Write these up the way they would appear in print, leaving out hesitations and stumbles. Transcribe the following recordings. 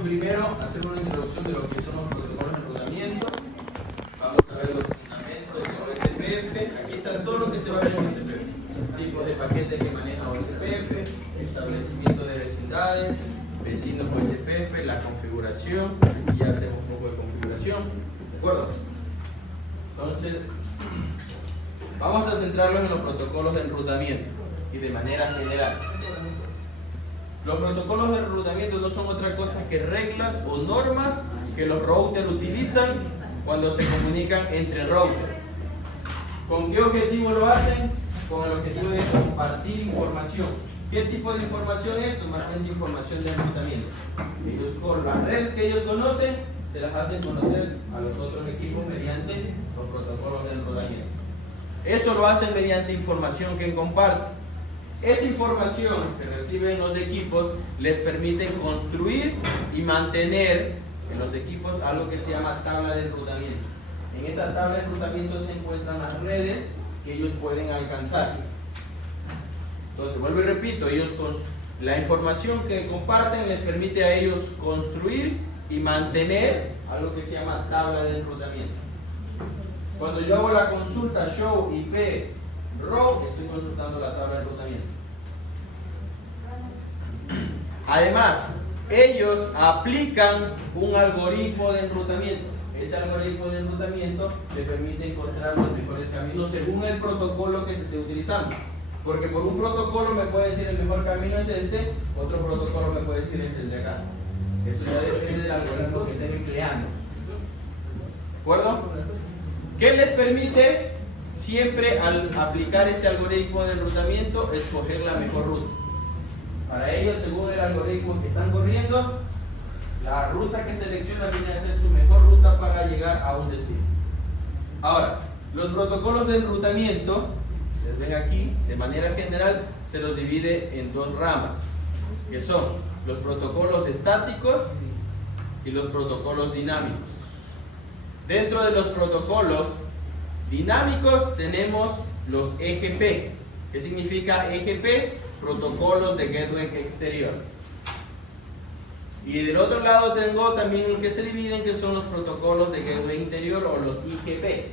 primero hacer una introducción de lo que son los protocolos de enrutamiento. Vamos a ver los fundamentos de OSPF. Aquí está todo lo que se va a ver en OSPF. Tipos de paquetes que maneja OSPF, establecimiento de vecindades, vecinos OSPF, la configuración. Aquí ya hacemos un poco de configuración. ¿De acuerdo? Entonces, vamos a centrarnos en los protocolos de enrutamiento y de manera general. Los protocolos de enrutamiento no son otra cosa que reglas o normas que los routers utilizan cuando se comunican entre routers. ¿Con qué objetivo lo hacen? Con el objetivo de compartir información. ¿Qué tipo de información es? Normalmente información de enrutamiento. Ellos, con las redes que ellos conocen, se las hacen conocer a los otros equipos mediante los protocolos de enrutamiento. Eso lo hacen mediante información que comparten. Esa información que reciben los equipos les permite construir y mantener en los equipos algo que se llama tabla de enrutamiento. En esa tabla de enrutamiento se encuentran las redes que ellos pueden alcanzar. Entonces, vuelvo y repito, la información que comparten les permite a ellos construir y mantener algo que se llama tabla de enrutamiento. Cuando yo hago la consulta show IP row, estoy consultando la tabla de enrutamiento. Además, ellos aplican un algoritmo de enrutamiento. Ese algoritmo de enrutamiento le permite encontrar los mejores caminos según el protocolo que se esté utilizando. Porque por un protocolo me puede decir el mejor camino es este, otro protocolo me puede decir es el de acá. Eso ya depende del algoritmo que estén empleando. ¿De acuerdo? ¿Qué les permite? Siempre al aplicar ese algoritmo de enrutamiento, escoger la mejor ruta. Para ellos, según el algoritmo que están corriendo, la ruta que selecciona viene a ser su mejor ruta para llegar a un destino. Ahora, los protocolos de enrutamiento, les ven aquí, de manera general, se los divide en dos ramas, que son los protocolos estáticos y los protocolos dinámicos. Dentro de los protocolos dinámicos tenemos los EGP. ¿Qué significa EGP? Protocolos de Gateway Exterior. Y del otro lado tengo también lo que se dividen, que son los protocolos de Gateway Interior o los IGP.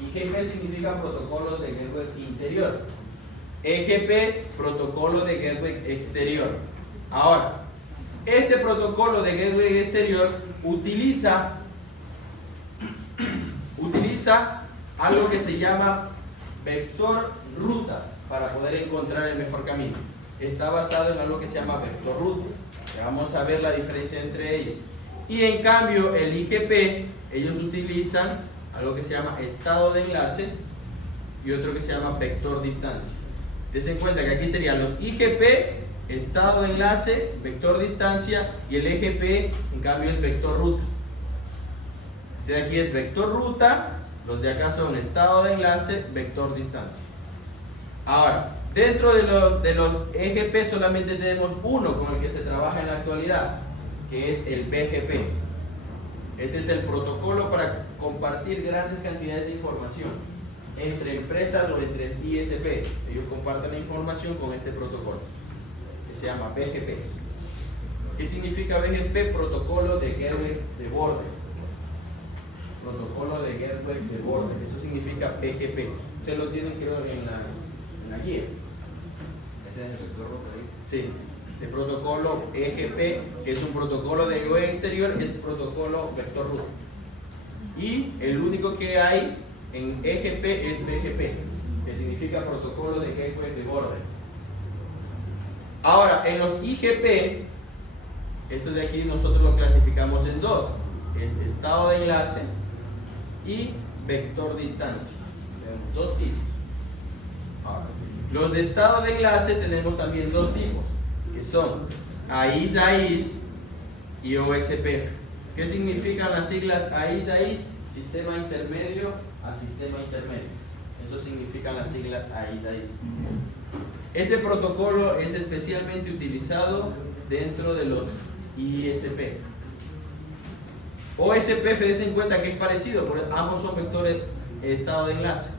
IGP significa protocolos de Gateway Interior. EGP, protocolo de Gateway Exterior. Ahora, este protocolo de Gateway Exterior utiliza algo que se llama vector ruta para poder encontrar el mejor camino. Está basado en algo que se llama vector ruta. Vamos a ver la diferencia entre ellos. Y en cambio el IGP, ellos utilizan algo que se llama estado de enlace y otro que se llama vector distancia. Tengan en cuenta que aquí serían los IGP, estado de enlace, vector distancia, y el EGP en cambio es vector ruta. Este de aquí es vector ruta, los de acá son estado de enlace, vector distancia. Ahora, dentro de los EGP solamente tenemos uno con el que se trabaja en la actualidad, que es el BGP. Este es el protocolo para compartir grandes cantidades de información entre empresas o entre ISP. Ellos comparten la información con este protocolo, que se llama BGP. ¿Qué significa BGP? Protocolo de Gateway de Border. Protocolo de Gateway de Border. Eso significa BGP. Ustedes lo tienen que ver en la guía. Ese es el vector ruta, dice. Sí. El protocolo EGP, que es un protocolo de Gateway Exterior, es protocolo vector ruta. Y el único que hay en EGP es BGP, que significa protocolo de Gateway de Border. Ahora, en los IGP, eso de aquí nosotros lo clasificamos en dos: es estado de enlace y vector distancia. Tenemos dos tipos. Ahora, los de estado de enlace tenemos también dos tipos, que son AIS-AIS y OSPF. ¿Qué significan las siglas AIS-AIS? Sistema intermedio a sistema intermedio. Eso significan las siglas AIS-AIS. Este protocolo es especialmente utilizado dentro de los ISP. OSPF, des en cuenta que es parecido, porque ambos son vectores estado de enlace.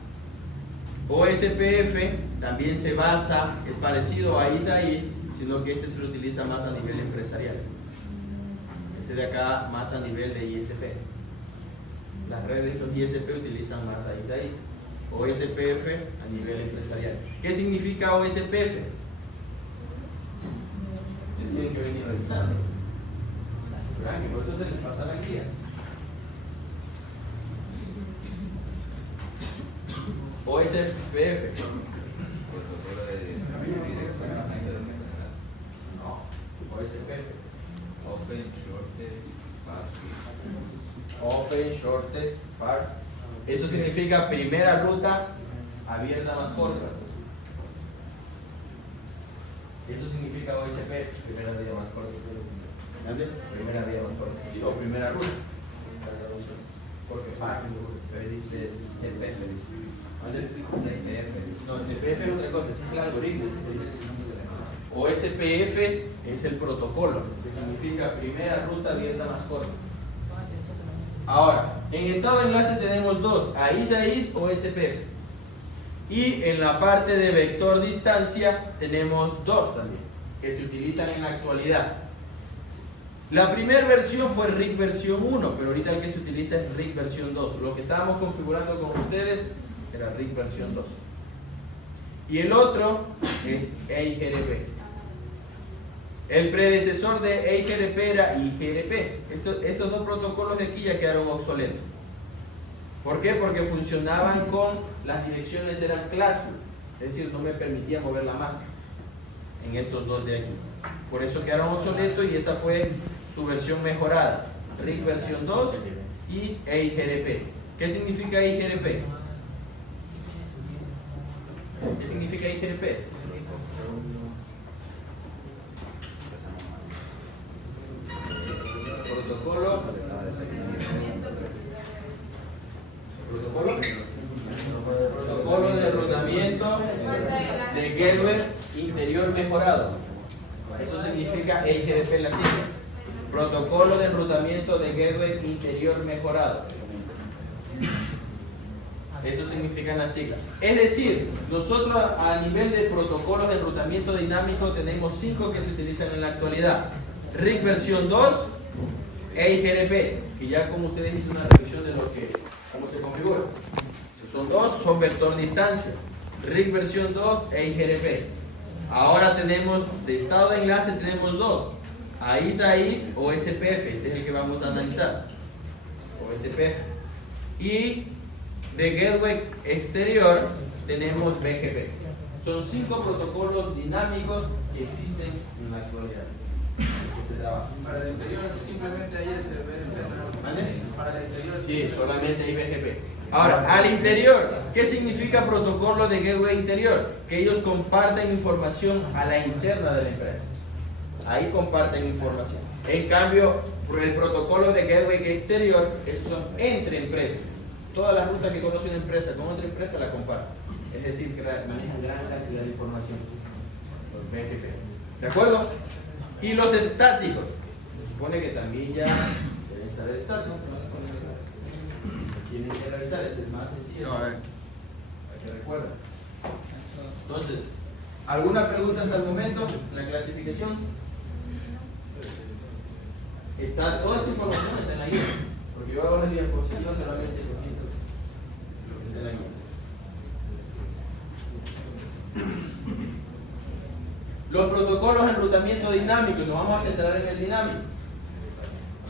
OSPF también se basa, es parecido a AIS-AIS, sino que este se lo utiliza más a nivel empresarial. Este de acá más a nivel de ISP. Las redes, los ISP utilizan más AIS. OSPF a nivel empresarial. ¿Qué significa OSPF? Tienen que venir revisando. Que por eso se les pasa la guía. OSPF. Protocolo de dirección. No, OSPF. Open Shortest Path. Open Shortest Path. Eso significa primera ruta abierta más corta. Eso significa OSP, primera vía más corta. ¿Entiendes? Primera vía más corta. Sí, o primera ruta. Porque PAC se dice CPF. No, CPF es otra cosa, es el algoritmo. OSPF es el protocolo, que significa primera ruta abierta más corta. Ahora, en estado de enlace tenemos dos, AIS o SPF. Y en la parte de vector distancia tenemos dos también, que se utilizan en la actualidad. La primera versión fue RIC versión 1, pero ahorita el que se utiliza es RIC versión 2. Lo que estábamos configurando con ustedes era RIC versión 2. Y el otro es EIGRP. El predecesor de EIGRP era IGRP. Estos dos protocolos de aquí ya quedaron obsoletos. ¿Por qué? Porque funcionaban con las direcciones eran classful, es decir, no me permitía mover la máscara en estos dos de aquí. Por eso quedaron obsoletos y esta fue su versión mejorada, RIC versión 2 y EIGRP. ¿Qué significa EIGRP? ¿Qué significa EIGRP? Protocolo de enrutamiento de gateway interior mejorado. Eso significa EIGRP en las siglas. Protocolo de enrutamiento de gateway interior mejorado. Eso significa en las siglas. Es decir, nosotros a nivel de protocolos de enrutamiento dinámico tenemos 5 que se utilizan en la actualidad. RIC versión 2, EIGRP, que ya como ustedes hizo una revisión de cómo se configura. Son dos, son vector distancia. RIC versión 2, EIGRP. Ahora tenemos, de estado de enlace tenemos dos. AIS o SPF, este es el que vamos a analizar. O SPF. Y de gateway exterior tenemos BGP. Son 5 protocolos dinámicos que existen en la actualidad. Que se trabaja. Para el interior simplemente hay SPF. ¿Vale? Para el interior Sí, solamente hay BGP. Ahora, al interior, ¿qué significa protocolo de gateway interior? Que ellos comparten información a la interna de la empresa. Ahí comparten información. En cambio, el protocolo de gateway exterior, esos son entre empresas. Todas las rutas que conoce una empresa con otra empresa la comparten. Es decir, que manejan gran cantidad de información. Los BGP. ¿De acuerdo? Y los estáticos. Se supone que también ya deben saber estáticos. Tienen que revisar, es el más sencillo. Para que recuerden. Entonces, ¿alguna pregunta hasta el momento? ¿La clasificación? Toda esta información está en la guía. Porque yo hago las diapositivas solamente poquito. Lo que está en la guía. Los protocolos de enrutamiento dinámico, nos vamos a centrar en el dinámico,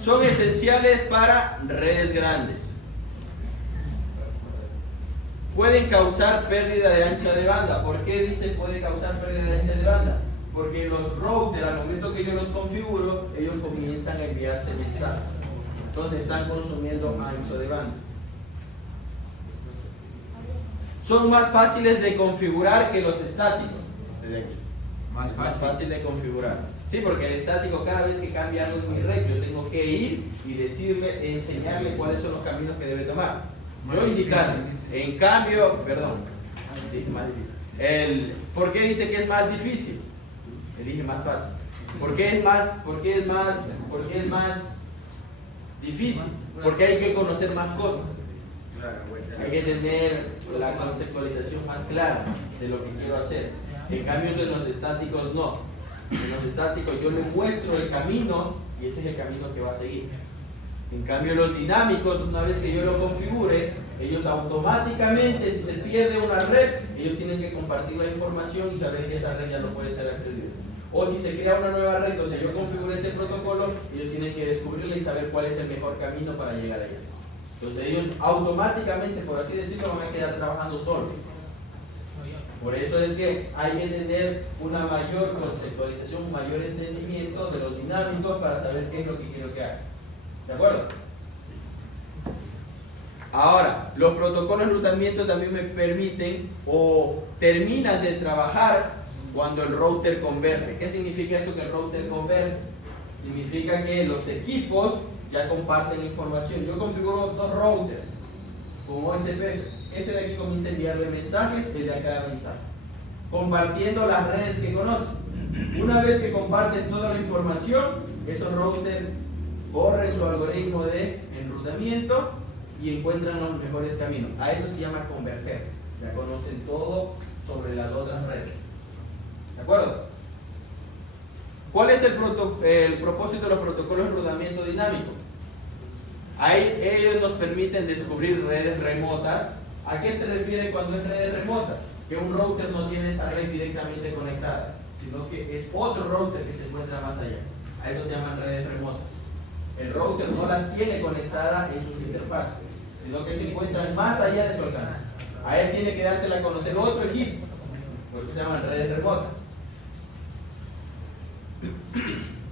son esenciales para redes grandes. Pueden causar pérdida de ancha de banda. ¿Por qué dice puede causar pérdida de ancha de banda? Porque los routers, al momento que yo los configuro, ellos comienzan a enviarse mensajes. Entonces están consumiendo ancho de banda. Son más fáciles de configurar que los estáticos. Este de aquí. Más fácil de configurar. Sí, porque el estático, cada vez que cambia algo en mi red, yo tengo que ir y decirle, enseñarle cuáles son los caminos que debe tomar. Yo indicar. En cambio, perdón, dije más difícil. ¿Por qué dice que es más difícil? Le dije más fácil. ¿Por qué es más difícil? Porque hay que conocer más cosas. Hay que tener la conceptualización más clara de lo que quiero hacer. En cambio, eso en los estáticos no. En los estáticos yo le muestro el camino y ese es el camino que va a seguir. En cambio los dinámicos, una vez que yo lo configure, ellos automáticamente, si se pierde una red, ellos tienen que compartir la información y saber que esa red ya no puede ser accedida. O si se crea una nueva red donde yo configure ese protocolo, ellos tienen que descubrirla y saber cuál es el mejor camino para llegar allá. Entonces ellos automáticamente, por así decirlo, van a quedar trabajando solos. Por eso es que hay que tener una mayor conceptualización, un mayor entendimiento de los dinámicos para saber qué es lo que quiero que haga. ¿De acuerdo? Ahora, los protocolos de enrutamiento también me permiten o terminan de trabajar cuando el router converge. ¿Qué significa eso que el router converge? Significa que los equipos ya comparten información. Yo configuro dos routers con OSPF. Ese de aquí comienza a enviarle mensajes, el de acá mensaje, compartiendo las redes que conocen. Una vez que comparten toda la información, esos routers corren su algoritmo de enrutamiento y encuentran los mejores caminos. A eso se llama converger. Ya conocen todo sobre las otras redes. ¿De acuerdo? ¿Cuál es el propósito de los protocolos de enrutamiento dinámico? Ahí ellos nos permiten descubrir redes remotas. ¿A qué se refiere cuando es redes remotas? Que un router no tiene esa red directamente conectada, sino que es otro router que se encuentra más allá. A eso se llaman redes remotas. El router no las tiene conectadas en sus interfaces, sino que se encuentran más allá de su alcance. A él tiene que dársela a conocer otro equipo. Por eso se llaman redes remotas.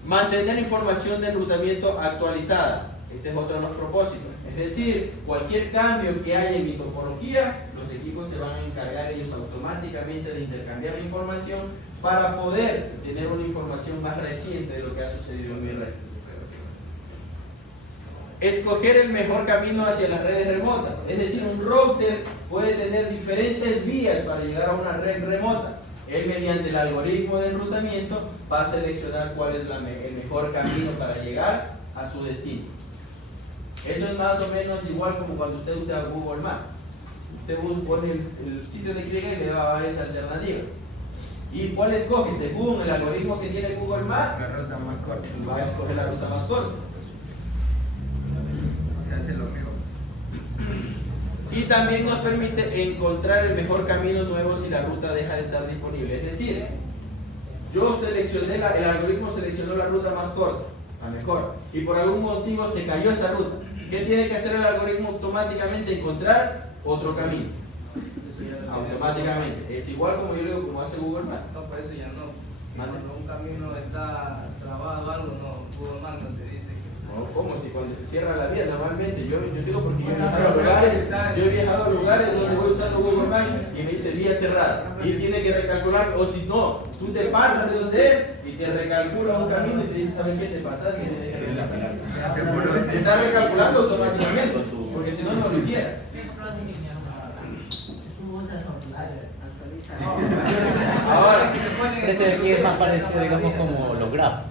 Mantener información de enrutamiento actualizada. Ese es otro de los propósitos. Es decir, cualquier cambio que haya en mi topología, los equipos se van a encargar ellos automáticamente de intercambiar la información para poder tener una información más reciente de lo que ha sucedido en mi red. Escoger el mejor camino hacia las redes remotas. Es decir, un router puede tener diferentes vías para llegar a una red remota. Él, mediante el algoritmo de enrutamiento, va a seleccionar cuál es el mejor camino para llegar a su destino. Eso es más o menos igual como cuando usted usa Google Maps. Usted pone el sitio de clic y le da varias alternativas. ¿Y cuál escoge? Según el algoritmo que tiene Google Maps, La ruta más corta. va a escoger la ruta más corta. Se hace lo mejor. Y también nos permite encontrar el mejor camino nuevo si la ruta deja de estar disponible. Es decir, yo seleccioné, el algoritmo seleccionó la ruta más corta, la mejor, y por algún motivo se cayó esa ruta. ¿Qué tiene que hacer el algoritmo automáticamente? Encontrar otro camino. Automáticamente. Es igual como yo digo, como hace Google Maps. No, por eso ya no. Mande. Cuando un camino está trabado o algo, no, Google Maps no te dice que... No, ¿cómo? Si cuando se cierra la vía, normalmente, yo digo porque yo he viajado a lugares donde voy usando Google Maps y me dice vía cerrada. Y tiene que recalcular, o si no, tú te pasas de donde es y te recalcula un camino y te dice, ¿sabes qué? Te pasaste y tienes que regresar. Te está recalculando automáticamente, porque si no, no lo hiciera. Ahora, Este de aquí es más parecido, digamos, como los grafos.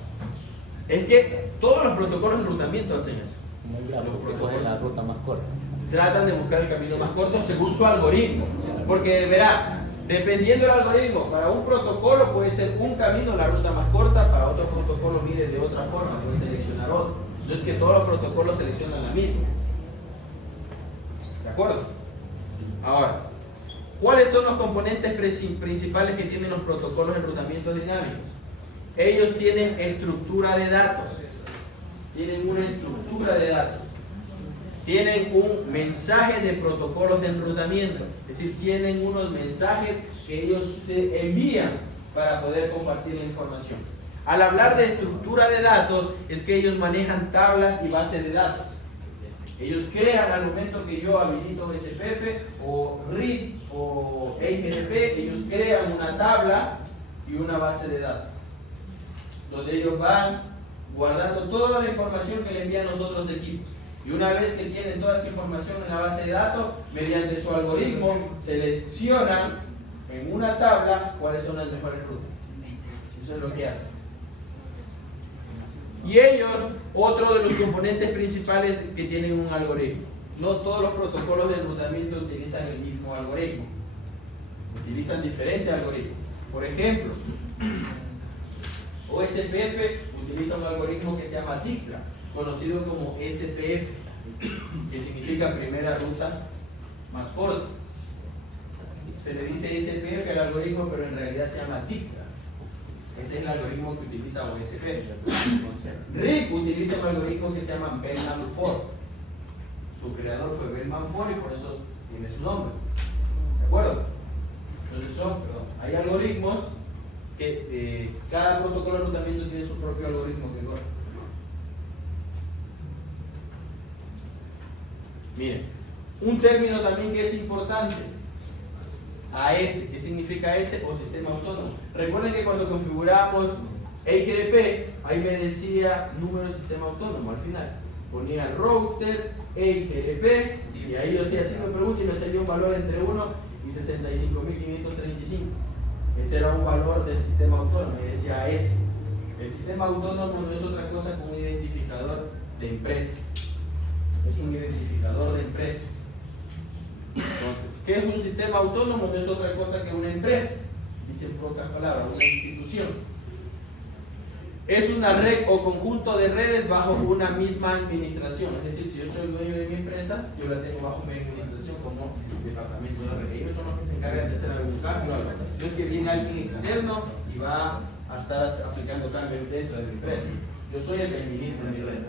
es que todos los protocolos de enrutamiento hacen eso. Como el grafo, que coge la ruta más corta. Tratan de buscar el camino más corto según su algoritmo. Porque verá, dependiendo del algoritmo, para un protocolo puede ser un camino la ruta más corta, para otro protocolo mire de otra forma, puede seleccionar otro. No es que todos los protocolos seleccionan la misma. ¿De acuerdo? Ahora, ¿cuáles son los componentes principales que tienen los protocolos de enrutamiento dinámicos? Ellos tienen estructura de datos. Tienen una estructura de datos. Tienen un mensaje de protocolos de enrutamiento. Es decir, tienen unos mensajes que ellos se envían para poder compartir la información. Al hablar de estructura de datos, es que ellos manejan tablas y bases de datos. Ellos crean al momento que yo habilito SPF o RID o EIGRP, ellos crean una tabla y una base de datos, donde ellos van guardando toda la información que le envían los otros equipos. Y una vez que tienen toda esa información en la base de datos, mediante su algoritmo, seleccionan en una tabla cuáles son las mejores rutas. Eso es lo que hacen. Y ellos, otro de los componentes principales que tienen un algoritmo. No todos los protocolos de enrutamiento utilizan el mismo algoritmo. Utilizan diferentes algoritmos. Por ejemplo, OSPF utiliza un algoritmo que se llama Dijkstra, conocido como SPF, que significa primera ruta más corta. Se le dice SPF al algoritmo, pero en realidad se llama Dijkstra. Ese es el algoritmo que utiliza OSPF. RIG utiliza un algoritmo que se llama Bellman-Ford. Su creador fue Bellman-Ford y por eso tiene su nombre. ¿De acuerdo? Entonces hay algoritmos que cada protocolo de enrutamiento tiene su propio algoritmo que corre. Miren, un término también que es importante, AS. ¿Qué significa AS? O sistema autónomo. Recuerden que cuando configuramos EIGRP, ahí me decía número de sistema autónomo al final. Ponía router, EIGRP, y ahí lo hacía así, me pregunta y me salía un valor entre 1 y 65.535. Ese era un valor del sistema autónomo, y decía AS. El sistema autónomo no es otra cosa que un identificador de empresa. Es un identificador de empresa. Entonces, ¿qué es un sistema autónomo? No es otra cosa que una empresa, dicho en pocas palabras, una institución. Es una red o conjunto de redes bajo una misma administración. Es decir, si yo soy el dueño de mi empresa, yo la tengo bajo mi administración como departamento de red. Ellos son los que se encargan de hacer algún cambio. No es que viene alguien externo y va a estar aplicando cambios dentro de mi empresa. Yo soy el que administra mi red.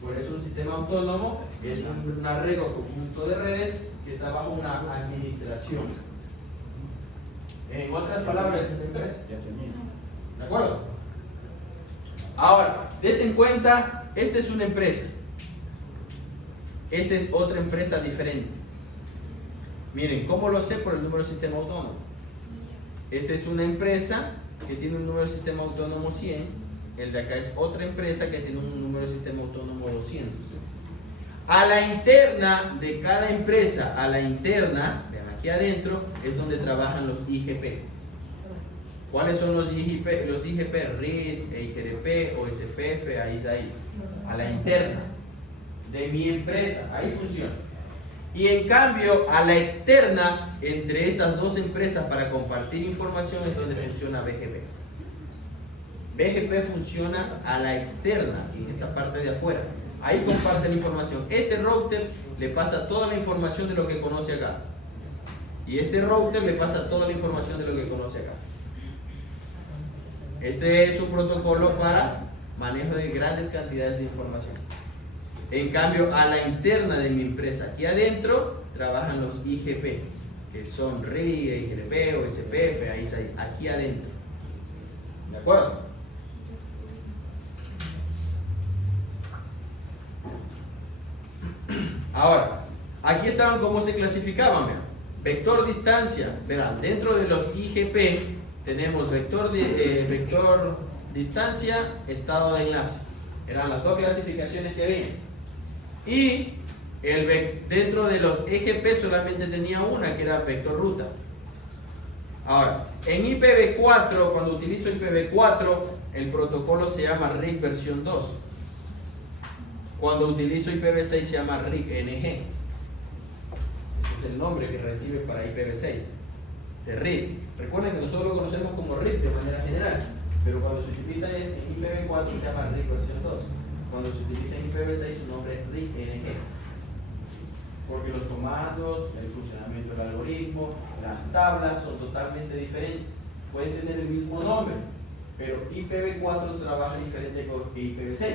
Por eso un sistema autónomo es una red o conjunto de redes que está bajo una administración. En otras palabras, es una empresa. ¿De acuerdo? Ahora, des en cuenta, esta es una empresa. Esta es otra empresa diferente. Miren, ¿cómo lo sé? Por el número de sistema autónomo. Esta es una empresa que tiene un número de sistema autónomo 100. El de acá es otra empresa que tiene un número de sistema autónomo 200. A la interna de cada empresa, a la interna, vean aquí adentro, es donde trabajan los IGP. ¿Cuáles son los IGP? Los IGP, RID, EIGRP, OSPF, AIS. A la interna de mi empresa, ahí funciona. Y en cambio, a la externa, entre estas dos empresas para compartir información es donde funciona BGP. BGP funciona a la externa, en esta parte de afuera. Ahí comparte la información. Este router le pasa toda la información de lo que conoce acá. Y este router le pasa toda la información de lo que conoce acá. Este es un protocolo para manejo de grandes cantidades de información. En cambio, a la interna de mi empresa, aquí adentro, trabajan los IGP, que son RI, EIGRP, OSPF, AIS, aquí adentro. ¿De acuerdo? Ahora, aquí estaban cómo se clasificaban. Vean. Vector distancia. Verán, dentro de los IGP tenemos vector distancia, estado de enlace. Eran las dos clasificaciones que había. Y dentro de los EGP solamente tenía una, que era vector ruta. Ahora, en IPv4, cuando utilizo IPv4, el protocolo se llama RIG versión 2. Cuando utilizo IPv6 se llama RIG-NG. Ese es el nombre que recibe para IPv6, de RIG. Recuerden que nosotros lo conocemos como RIG de manera general, pero cuando se utiliza en IPv4 se llama RIG versión 2. Cuando se utiliza en IPv6 su nombre es RIG-NG. Porque los comandos, el funcionamiento del algoritmo, las tablas son totalmente diferentes. Pueden tener el mismo nombre, pero IPv4 trabaja diferente que IPv6.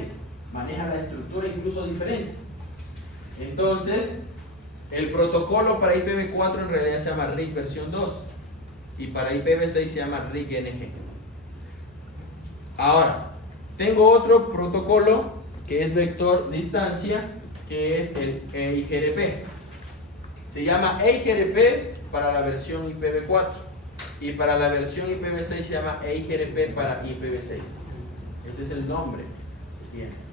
Maneja la estructura incluso diferente. Entonces, el protocolo para IPv4 en realidad se llama RIG versión 2 y para IPv6 se llama RIG-NG. Ahora, tengo otro protocolo que es vector distancia, que es el EIGRP. Se llama EIGRP para la versión IPv4 y para la versión IPv6 se llama EIGRP para IPv6. Ese es el nombre que tiene.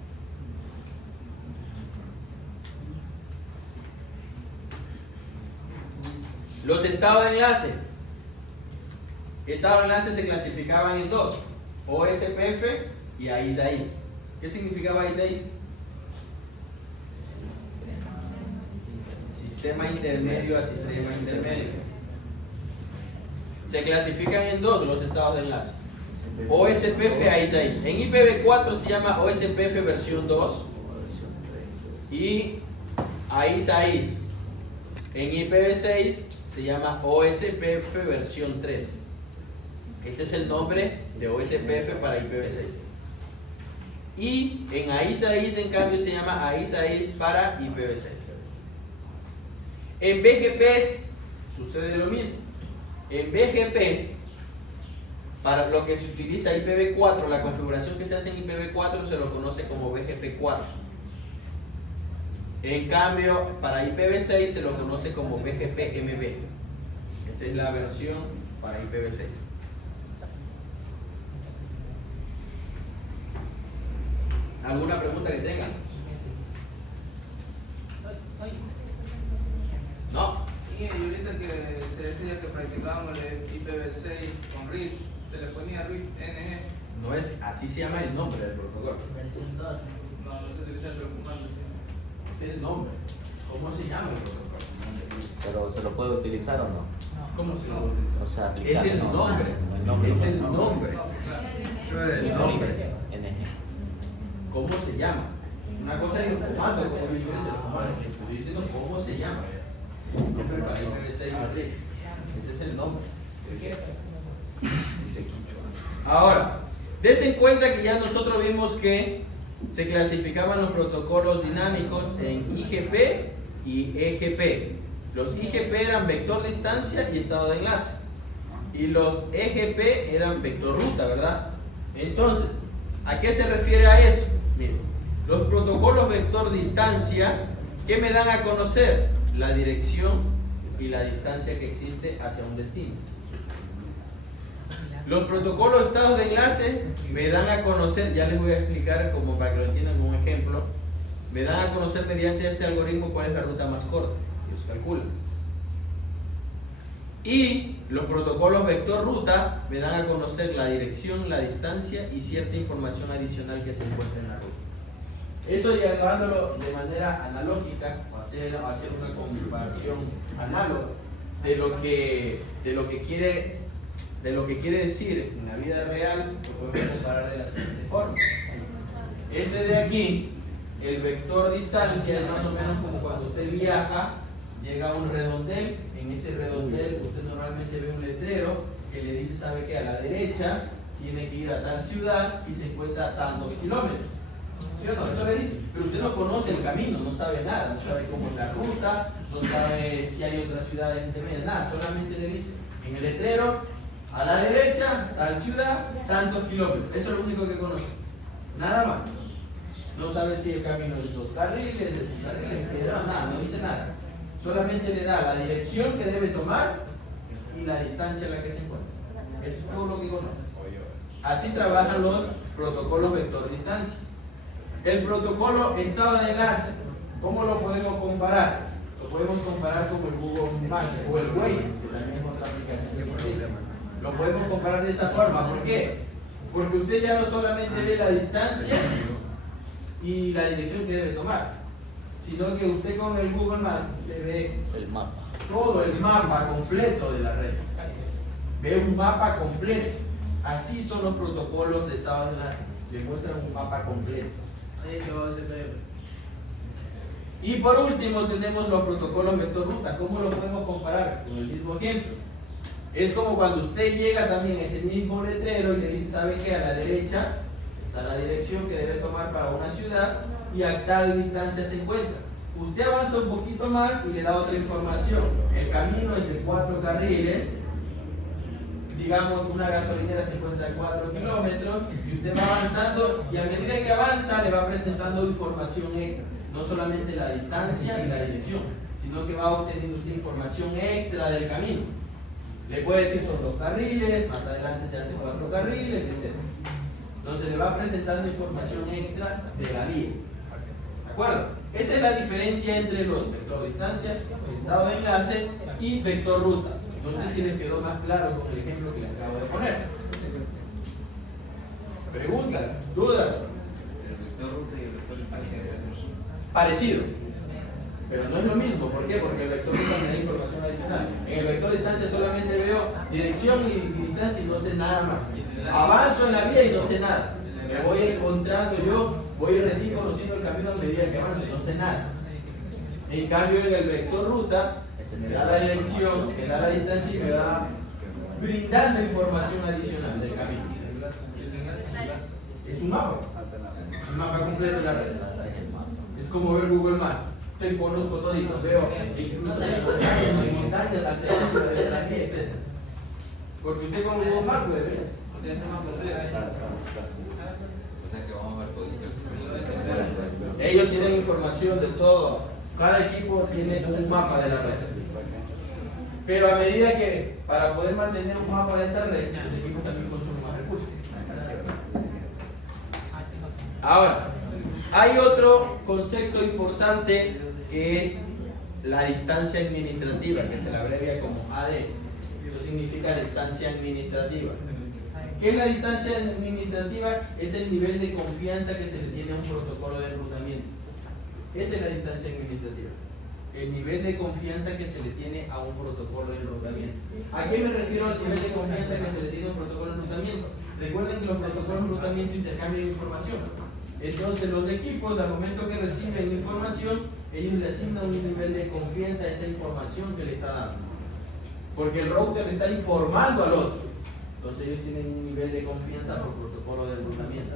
Los estados de enlace. Estados de enlace se clasificaban en dos: OSPF y AIS. ¿Qué significaba AIS? Sistema intermedio a sistema intermedio. Se clasifican en dos los estados de enlace: OSPF AIS AIS. En IPv4 se llama OSPF versión 2 y AIS AIS. En IPv6 se llama OSPF versión 3. Ese es el nombre de OSPF para IPv6. Y en AIS AIS en cambio se llama AIS AIS para IPv6. En BGP sucede lo mismo. En BGP, para lo que se utiliza IPv4, la configuración que se hace en IPv4 se lo conoce como BGP4. En cambio, para IPv6 se lo conoce como BGP-MB. Esa es la versión para IPv6. ¿Alguna pregunta que tengan? No. Y ahorita que se decía que practicábamos el IPv6 con RIP, se le ponía RIP NG. No es, así se llama el nombre del protocolo. No se utiliza el comando. Es el nombre. ¿Cómo se llama el protocolo? Pero ¿se lo puede utilizar o no? ¿Cómo se lo va a utilizar? O sea, Es aplicar, el no, nombre. el nombre. Es el nombre. Es el nombre. NG. ¿Cómo se llama? Una cosa es los comandos, como yo dice los comandos. Estoy diciendo cómo se llama. Nombre para IPv6 y RIP. Ese es el nombre. Ahora, des en cuenta que ya nosotros vimos que se clasificaban los protocolos dinámicos en IGP y EGP. Los IGP eran vector distancia y estado de enlace. Y los EGP eran vector ruta, ¿verdad? Entonces, ¿a qué se refiere a eso? Miren, los protocolos vector distancia, ¿qué me dan a conocer? La dirección y la distancia que existe hacia un destino. Los protocolos estados de enlace me dan a conocer, ya les voy a explicar como para que lo entiendan con un ejemplo, me dan a conocer mediante este algoritmo cuál es la ruta más corta, y eso calcula. Y los protocolos vector ruta me dan a conocer la dirección, la distancia y cierta información adicional que se encuentra en la ruta. Eso llevándolo de manera analógica, o hacer una comparación análoga de lo que quiere decir en la vida real, lo podemos comparar de la siguiente forma. Este de aquí, el vector distancia es más o menos como cuando usted viaja, llega a un redondel, en ese redondel usted normalmente ve un letrero que le dice, ¿sabe qué? A la derecha tiene que ir a tal ciudad y se encuentra a tantos kilómetros. ¿Sí o no? Eso le dice, pero usted no conoce el camino, no sabe nada, no sabe cómo es la ruta, no sabe si hay otras ciudades intermedias, nada, solamente le dice en el letrero, a la derecha, tal ciudad, tantos kilómetros. Eso es lo único que conoce. Nada más. No sabe si el camino es 2 carriles, es 1 carril, nada, no dice nada. Solamente le da la dirección que debe tomar y la distancia en la que se encuentra. Eso es todo lo que conoce. Así trabajan los protocolos vector distancia. El protocolo estado de enlace, ¿cómo lo podemos comparar? Lo podemos comparar como el Google Maps o el Waze, que también es otra aplicación que se utiliza. Lo podemos comparar de esa forma. ¿Por qué? Porque usted ya no solamente ve la distancia y la dirección que debe tomar, sino que usted con el Google Maps usted ve El mapa. todo el mapa completo de la red. Ve un mapa completo. Así son los protocolos de estado de enlace. Le muestran un mapa completo. Ahí que va a ser breve. Y por último tenemos los protocolos vector ruta. ¿Cómo lo podemos comparar? Con el mismo ejemplo. Es como cuando usted llega también a ese mismo letrero y le dice, ¿sabe qué? A la derecha está la dirección que debe tomar para una ciudad y a tal distancia se encuentra. Usted avanza un poquito más y le da otra información. El camino es de 4 carriles. Digamos, una gasolinera se encuentra a 4 kilómetros y usted va avanzando y a medida que avanza le va presentando información extra. No solamente la distancia y la dirección, sino que va obteniendo usted información extra del camino. Le puede decir son 2 carriles, más adelante se hace 4 carriles, etc. Entonces le va presentando información extra de la vía. ¿De acuerdo? Esa es la diferencia entre los vector distancia, estado de enlace y vector ruta. No sé si les quedó más claro con el ejemplo que les acabo de poner. ¿Preguntas? ¿Dudas? El vector ruta y el vector distancia debe ser Parecido. Pero no es lo mismo. ¿Por qué? Porque el vector ruta me da información adicional. En el vector distancia solamente veo dirección y distancia y no sé nada más. Avanzo en la vía y no sé nada. Me voy encontrando yo, voy recién conociendo el camino a medida que avance, no sé nada. En cambio, en el vector ruta, me da la dirección, me da la distancia y me va brindando información adicional del camino. Es un mapa completo de la red. Es como ver Google Maps. Te conozco todito, veo incluso en montañas, alternativas de la vía, etc. Porque usted con Google Maps puede ver eso. O sea que vamos a ver todo. Ellos tienen información de todo. Cada equipo tiene un mapa de la red. Pero a medida que, para poder mantener un mapa de esa red, los equipos también consumen más recursos. Ahora, hay otro concepto importante que es la distancia administrativa, que se la abrevia como AD. Eso significa distancia administrativa. ¿Qué es la distancia administrativa? Es el nivel de confianza que se le tiene a un protocolo de enrutamiento. Esa es la distancia administrativa. El nivel de confianza que se le tiene a un protocolo de enrutamiento. ¿A qué me refiero al nivel de confianza que se le tiene a un protocolo de enrutamiento? Recuerden que los protocolos de enrutamiento intercambian información. Entonces los equipos, al momento que reciben información, ellos le asignan un nivel de confianza a esa información que le está dando. Porque el router le está informando al otro. Entonces ellos tienen un nivel de confianza por protocolo de enrutamiento.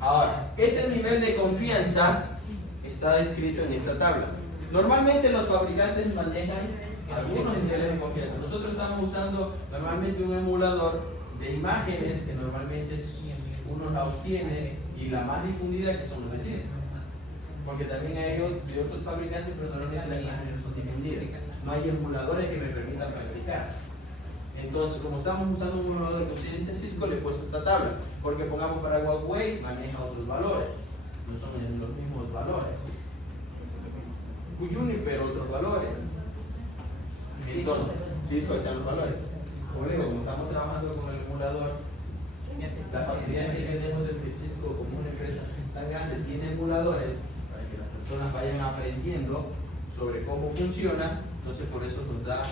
Ahora, este nivel de confianza está descrito en esta tabla. Normalmente los fabricantes manejan algunos niveles de confianza. Nosotros estamos usando normalmente un emulador de imágenes que normalmente uno la obtiene y la más difundida que son los de Cisco. Porque también hay de otros fabricantes, pero normalmente las imágenes no son difundidas. No hay emuladores que me permitan practicar. Entonces, como estamos usando un emulador que utiliza Cisco, le he puesto esta tabla. Porque pongamos para Huawei, maneja otros valores. No son los mismos valores. Juniper, otros valores. Entonces, Cisco están los valores. Como digo, como estamos trabajando con el emulador, la facilidad que tenemos es que Cisco, como una empresa tan grande, tiene emuladores para que las personas vayan aprendiendo sobre cómo funciona. Entonces, por eso nos da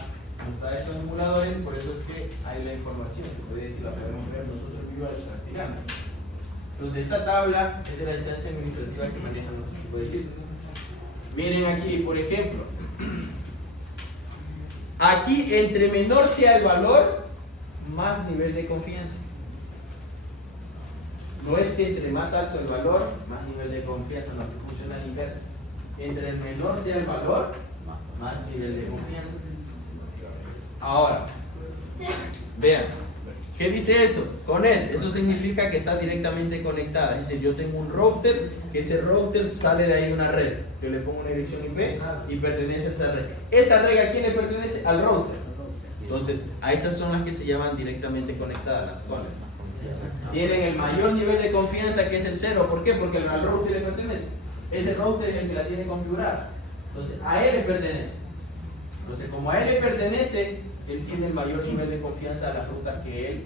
esos emuladores, por eso es que hay la información. Se puede decir, la podemos ver nosotros vivos practicando. Entonces, esta tabla es de la distancia administrativa que manejan los equipos de Cisco. Miren aquí, por ejemplo, aquí entre menor sea el valor, más nivel de confianza. No es que entre más alto el valor, más nivel de confianza, no, que funciona al inverso. Entre el menor sea el valor, más nivel de confianza. Ahora, vean, ¿qué dice eso? Connect, eso significa que está directamente conectada. Es decir, yo tengo un router, que ese router sale de ahí una red. Yo le pongo una dirección IP y pertenece a esa red. ¿Esa red a quién le pertenece? Al router. Entonces, a esas son las que se llaman directamente conectadas, las Connect. Tienen el mayor nivel de confianza, que es el 0. ¿Por qué? Porque al router le pertenece. Ese router es el que la tiene configurada. Entonces, a él le pertenece. Entonces, como a él le pertenece, él tiene el mayor nivel de confianza a las rutas que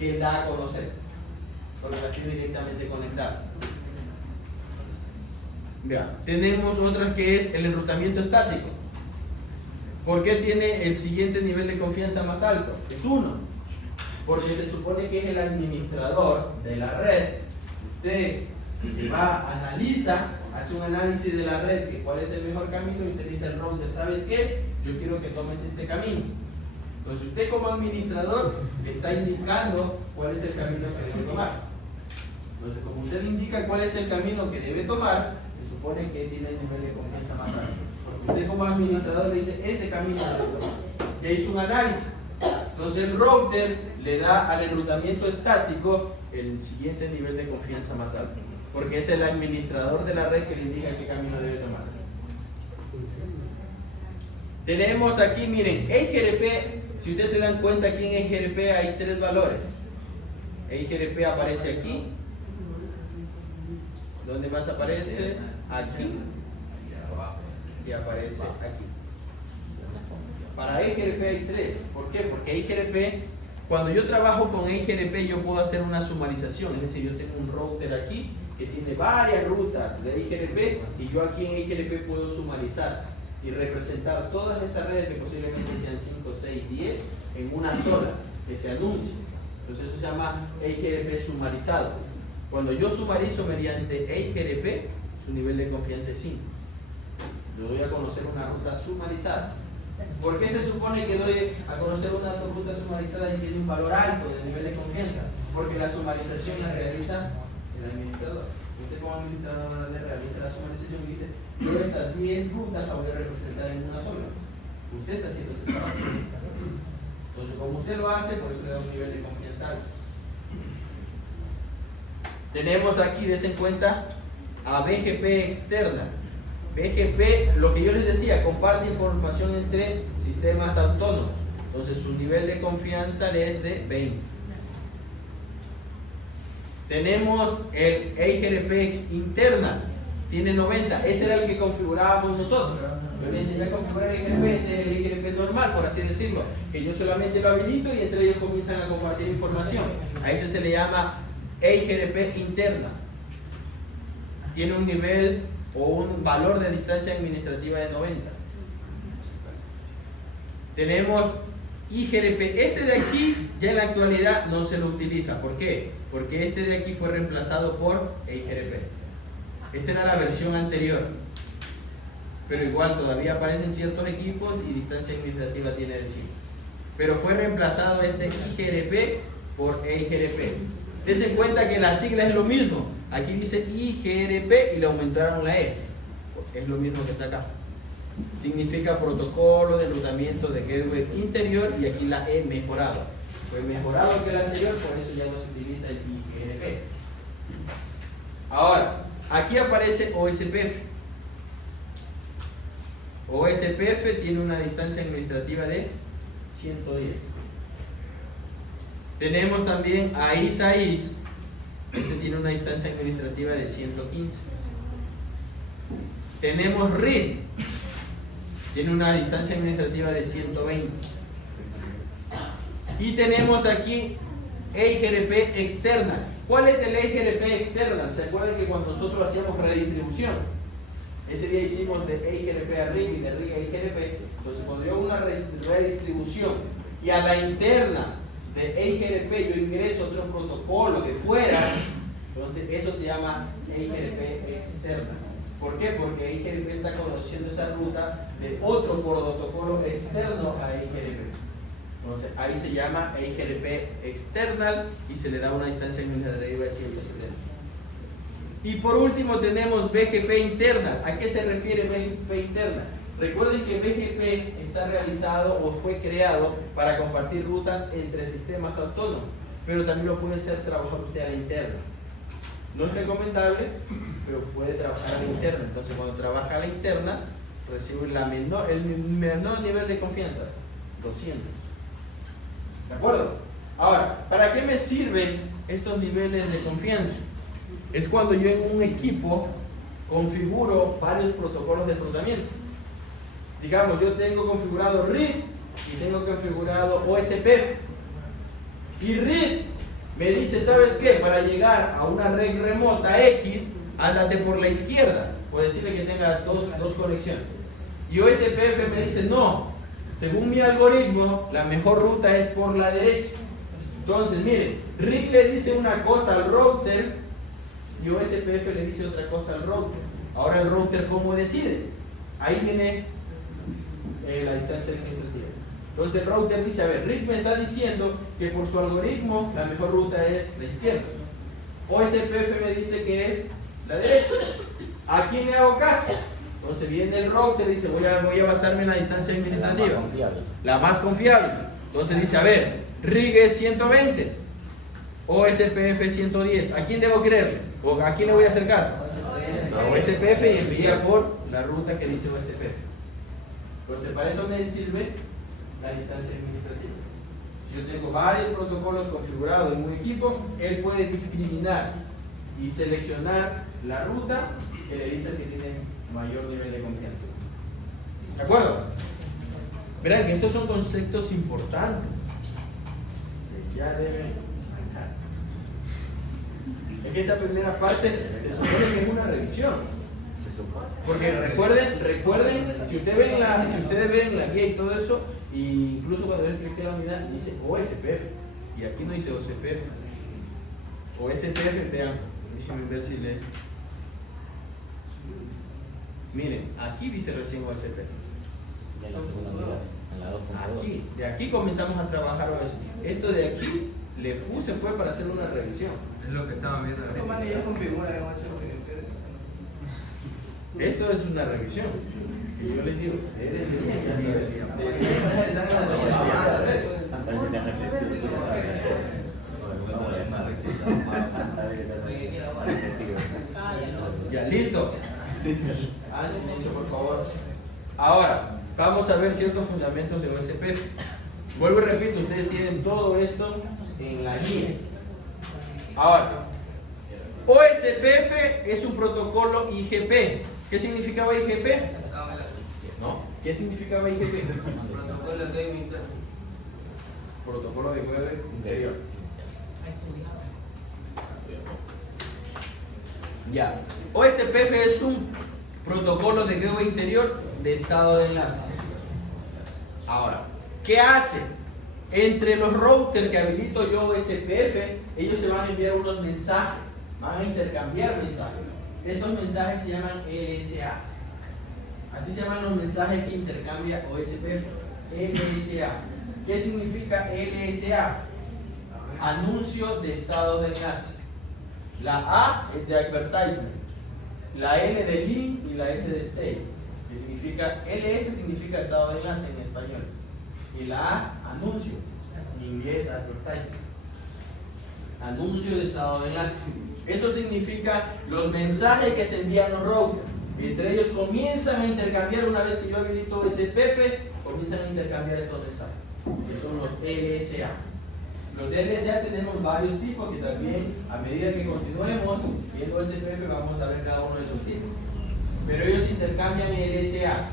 él da a conocer, porque las tiene directamente conectadas. Vean, tenemos otra que es el enrutamiento estático. ¿Por qué tiene el siguiente nivel de confianza más alto? Es 1. Porque se supone que es el administrador de la red. Usted va, analiza, hace un análisis de la red, que cuál es el mejor camino, y usted dice al router, ¿sabes qué? Yo quiero que tomes este camino. Entonces usted como administrador le está indicando cuál es el camino que debe tomar. Entonces como usted le indica cuál es el camino que debe tomar, se supone que tiene el nivel de confianza más alto. Porque usted como administrador le dice, este camino debe tomar. Ya hizo un análisis. Entonces el router le da al enrutamiento estático el siguiente nivel de confianza más alto. Porque es el administrador de la red que le indica qué camino debe tomar. Tenemos aquí, miren, EIGRP. Si ustedes se dan cuenta, aquí en EIGRP hay 3 valores. EIGRP aparece aquí. ¿Dónde más aparece? Aquí. Y aparece aquí. Para EIGRP hay 3. ¿Por qué? Porque EIGRP, cuando yo trabajo con EIGRP, yo puedo hacer una sumarización. Es decir, yo tengo un router aquí que tiene varias rutas de EIGRP, y yo aquí en EIGRP puedo sumarizar y representar todas esas redes, que posiblemente sean 5, 6, 10, en una sola, que se anuncie. Entonces eso se llama EIGRP sumarizado. Cuando yo sumarizo mediante EIGRP, su nivel de confianza es 5. Yo doy a conocer una ruta sumarizada. ¿Por qué se supone que doy a conocer una ruta sumarizada y tiene un valor alto de nivel de confianza? Porque la sumarización la realiza el administrador. Usted como administrador realiza la sumarización y dice, yo estas 10 rutas las voy a representar en una sola. Usted está haciendo ese trabajo. Entonces, como usted lo hace, por eso le da un nivel de confianza alto. Tenemos aquí, des en cuenta, a BGP externa. BGP, lo que yo les decía, comparte información entre sistemas autónomos. Entonces, su nivel de confianza es de 20. Tenemos el EIGRP interna, tiene 90. Ese era el que configurábamos nosotros. Yo le enseñé a configurar el EIGRP, ese es el EIGRP normal, por así decirlo, que yo solamente lo habilito y entre ellos comienzan a compartir información. A ese se le llama EIGRP interna. Tiene un nivel o un valor de distancia administrativa de 90. Tenemos IGRP. Este de aquí ya en la actualidad no se lo utiliza. ¿Por qué? Porque este de aquí fue reemplazado por EIGRP. Esta era la versión anterior. Pero igual todavía aparecen ciertos equipos y distancia administrativa tiene de 5. Pero fue reemplazado este IGRP por EIGRP. Des en cuenta que la sigla es lo mismo. Aquí dice IGRP y le aumentaron la E. Es lo mismo que está acá. Significa protocolo de enrutamiento de gateway interior y aquí la E mejorado. Fue mejorado que el anterior, por eso ya no se utiliza el IGRP. Ahora, aquí aparece OSPF. OSPF tiene una distancia administrativa de 110. Tenemos también a ISA-IS. Este tiene una distancia administrativa de 115. Tenemos RID. Tiene una distancia administrativa de 120. Y tenemos aquí EIGRP externa. ¿Cuál es el EIGRP externa? ¿Se acuerdan que cuando nosotros hacíamos redistribución? Ese día hicimos de EIGRP a RIG y de RIG a EIGRP. Entonces cuando yo hago una redistribución y a la interna de EIGRP yo ingreso otro protocolo de fuera, entonces eso se llama EIGRP externa. ¿Por qué? Porque EIGRP está conociendo esa ruta de otro protocolo externo a EIGRP. Entonces ahí se llama EIGRP external y se le da una distancia administrativa de 170. Y por último tenemos BGP interna. ¿A qué se refiere BGP interna? Recuerden que BGP está realizado o fue creado para compartir rutas entre sistemas autónomos, pero también lo puede hacer trabajar usted a la interna. No es recomendable, pero puede trabajar a la interna. Entonces cuando trabaja a la interna, recibe el menor nivel de confianza, 200. ¿De acuerdo? Ahora, ¿para qué me sirven estos niveles de confianza? Es cuando yo en un equipo configuro varios protocolos de enrutamiento. Digamos, yo tengo configurado RID y tengo configurado OSPF. Y RID me dice, ¿sabes qué? Para llegar a una red remota X, ándate por la izquierda. O decirle que tenga dos conexiones. Y OSPF me dice, no, según mi algoritmo, la mejor ruta es por la derecha. Entonces, miren, RID le dice una cosa al router y OSPF le dice otra cosa al router. Ahora el router, ¿cómo decide? Ahí viene la distancia administrativa. Entonces el router dice, a ver, RID me está diciendo que por su algoritmo la mejor ruta es la izquierda. OSPF me dice que es la derecha. ¿A quién le hago caso? Entonces viene el router y dice, voy a basarme en la distancia administrativa. La más confiable. Entonces dice, a ver, RIG es 120. OSPF 110. ¿A quién debo creerle? ¿O a quién le voy a hacer caso? A OSPF y envía por la ruta que dice OSPF. Entonces para eso me sirve la distancia administrativa. Si yo tengo varios protocolos configurados en un equipo, él puede discriminar y seleccionar la ruta que le dice que tiene mayor nivel de confianza. ¿De acuerdo? Verán que estos son conceptos importantes. Ya deben manejar. Es que esta primera parte se supone que es una revisión. Porque recuerden, si ustedes ven la guía y todo eso, e incluso cuando yo expliqué la unidad, dice OSPF. Y aquí no dice OSPF. OSPF, vean, déjenme ver si le. Miren, aquí dice recién OSPF. Ya en la segunda unidad, en la 2.2. Aquí, de aquí comenzamos a trabajar OSPF. Esto de aquí le puse fue para hacer una revisión. Es lo que estaba viendo. Esto man ya configura, yo voy a hacer lo que yo quiera. Esto es una revisión. Que yo les digo, ustedes deberían ya saber. Ya, listo. Haz silencio, por favor. Ahora, vamos a ver ciertos fundamentos de OSPF. Vuelvo y repito, ustedes tienen todo esto en la guía. Ahora, OSPF es un protocolo IGP. ¿Qué significaba IGP? ¿No? ¿Qué significaba IGP? Protocolo de Game Interno. Protocolo de web interior. Ya. OSPF es un protocolo de gateway interior de estado de enlace. Ahora, ¿qué hace? Entre los routers que habilito yo OSPF, ellos se van a enviar unos mensajes, van a intercambiar mensajes. Estos mensajes se llaman LSA. Así se llaman los mensajes que intercambia OSPF. LSA. ¿Qué significa LSA? Anuncio de estado de enlace. La A es de advertisement, la L de link y la S de state, que significa, LS significa estado de enlace en español, y la A, anuncio, en inglés advertisement, anuncio de estado de enlace. Eso significa los mensajes que se envían los routers, entre ellos comienzan a intercambiar, una vez que yo habilito SPF, comienzan a intercambiar estos mensajes, que son los LSA. Los LSA tenemos varios tipos que también a medida que continuemos viendo SPF vamos a ver cada uno de esos tipos. Pero ellos intercambian LSA.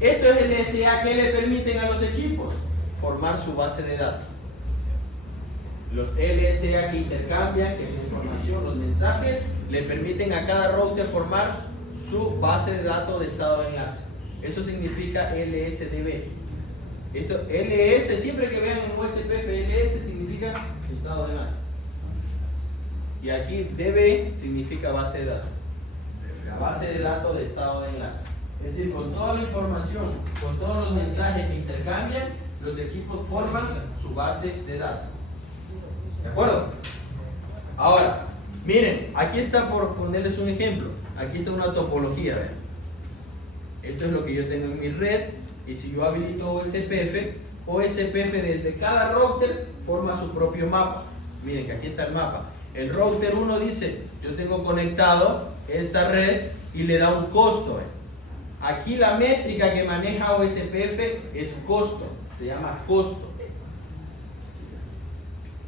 Esto es LSA que le permiten a los equipos formar su base de datos. Los LSA que intercambian, que es la información, los mensajes, le permiten a cada router formar su base de datos de estado de enlace. Eso significa LSDB. Esto, LS, siempre que vean en OSPF, LS significa estado de enlace. Y aquí DB significa base de datos. La base de datos de estado de enlace. Es decir, con toda la información, con todos los mensajes que intercambian, los equipos forman su base de datos. ¿De acuerdo? Ahora, miren, aquí está por ponerles un ejemplo. Aquí está una topología, ¿ven? Esto es lo que yo tengo en mi red. Y si yo habilito OSPF, OSPF desde cada router forma su propio mapa. Miren que aquí está el mapa. El router 1 dice, yo tengo conectado esta red y le da un costo. Aquí la métrica que maneja OSPF es costo, se llama costo.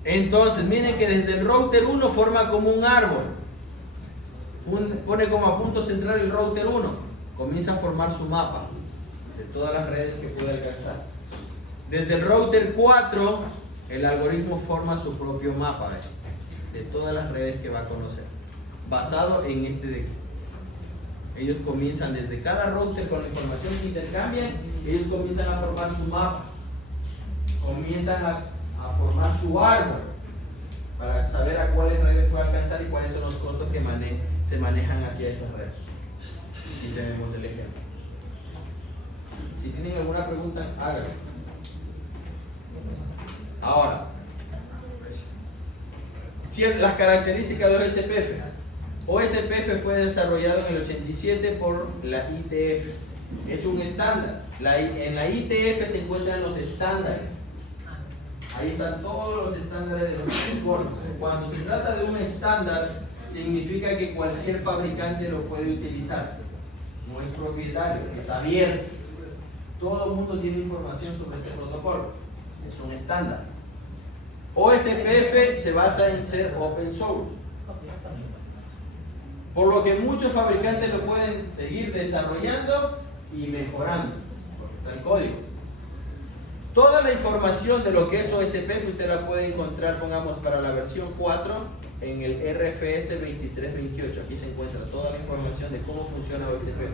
Entonces, miren que desde el router 1 forma como un árbol. Pone como a punto central el router 1. Comienza a formar su mapa de todas las redes que puede alcanzar. Desde el router 4, el algoritmo forma su propio mapa de todas las redes que va a conocer, basado en este de aquí. Ellos comienzan desde cada router con la información que intercambian, ellos comienzan a formar su mapa, comienzan a formar su árbol para saber a cuáles redes puede alcanzar y cuáles son los costos que se manejan hacia esas redes. Aquí tenemos el ejemplo. Si tienen alguna pregunta, háganla. Ahora, las características de OSPF. OSPF fue desarrollado en el 87 por la IETF. Es un estándar. En la IETF se encuentran los estándares. Ahí están todos los estándares de los protocolos. Cuando se trata de un estándar, significa que cualquier fabricante lo puede utilizar. No es propietario, es abierto. Todo el mundo tiene información sobre ese protocolo. Es un estándar. OSPF se basa en ser open source. Por lo que muchos fabricantes lo pueden seguir desarrollando y mejorando, porque está el código. Toda la información de lo que es OSPF usted la puede encontrar, pongamos, para la versión 4 en el RFS 2328. Aquí se encuentra toda la información de cómo funciona OSPF.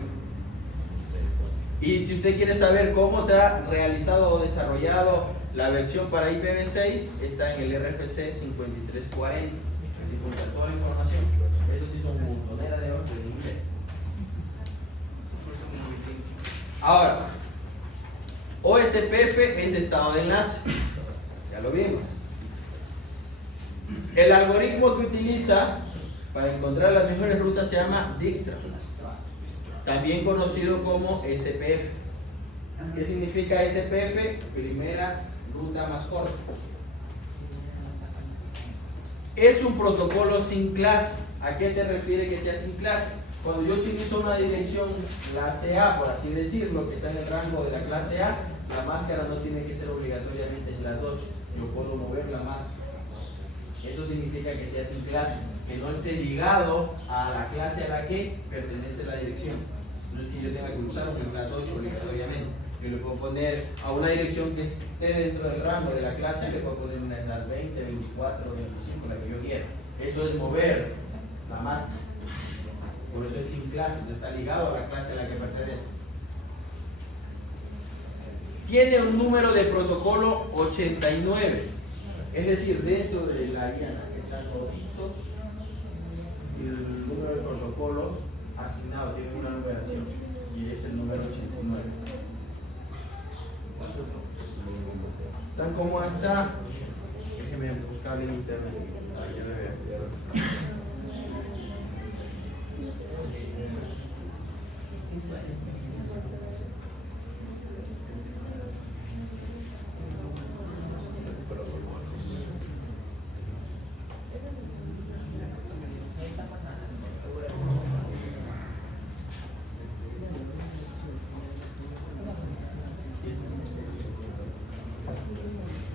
Y si usted quiere saber cómo está realizado o desarrollado La versión para IPv6 está en el RFC 5340. Así junta toda la información. Eso sí son montoneras de hojas en inglés. Ahora, OSPF es estado de enlace. Ya lo vimos. El algoritmo que utiliza para encontrar las mejores rutas se llama Dijkstra, también conocido como SPF. ¿Qué significa SPF? Primera ruta más corta. Es un protocolo sin clase. ¿A qué se refiere que sea sin clase? Cuando yo utilizo una dirección clase A, por así decirlo, que está en el rango de la clase A, la máscara no tiene que ser obligatoriamente en clase 8. Yo puedo mover la máscara. Eso significa que sea sin clase, que no esté ligado a la clase a la que pertenece la dirección. No es que yo tenga que usar un clase 8 obligatoriamente. Yo le puedo poner a una dirección que esté dentro del rango de la clase, le puedo poner una en las 20, 24, 25, la que yo quiera. Eso es mover la máscara. Por eso es sin clase, no está ligado a la clase a la que pertenece. Tiene un número de protocolo 89. Es decir, dentro de la IANA están toditos y el número de protocolos asignado tiene una numeración y es el número 89. Están como hasta, déjenme buscar en internet.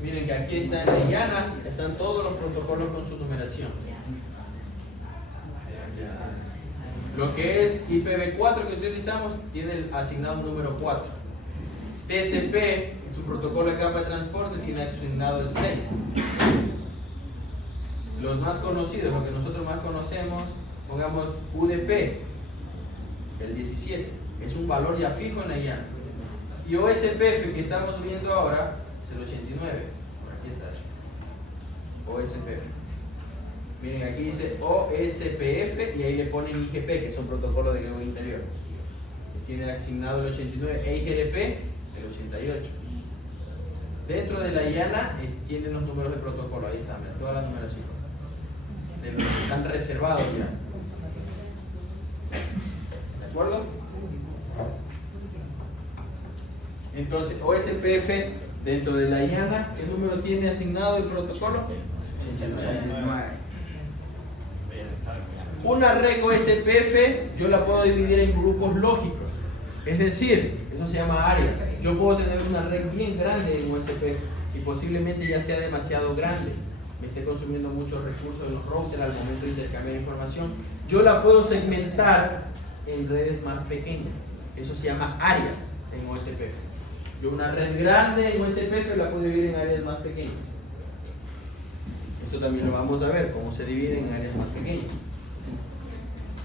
Miren que aquí está en la IANA, están todos los protocolos con su numeración. Lo que es IPv4 que utilizamos tiene asignado un número 4. TCP, en su protocolo de capa de transporte, tiene asignado el 6. Los más conocidos, lo que nosotros más conocemos, pongamos UDP, el 17, es un valor ya fijo en la IANA. Y OSPF, que estamos viendo ahora, es el 89. Por aquí está. OSPF. Miren, aquí dice OSPF y ahí le ponen IGP, que es un protocolo de web interior. Tiene asignado el 89 e IGRP el 88. Dentro de la IANA tienen los números de protocolo, ahí está, toda la numeración. Están reservados ya. ¿De acuerdo? Entonces, OSPF dentro de la IANA, ¿qué número tiene asignado el protocolo? 89. Una red OSPF yo la puedo dividir en grupos lógicos, es decir, eso se llama áreas. Yo puedo tener una red bien grande en OSPF y posiblemente ya sea demasiado grande, me esté consumiendo muchos recursos en los routers al momento de intercambiar información. Yo la puedo segmentar en redes más pequeñas, eso se llama áreas en OSPF. Yo una red grande en OSPF la puedo dividir en áreas más pequeñas. Esto también lo vamos a ver, cómo se divide en áreas más pequeñas.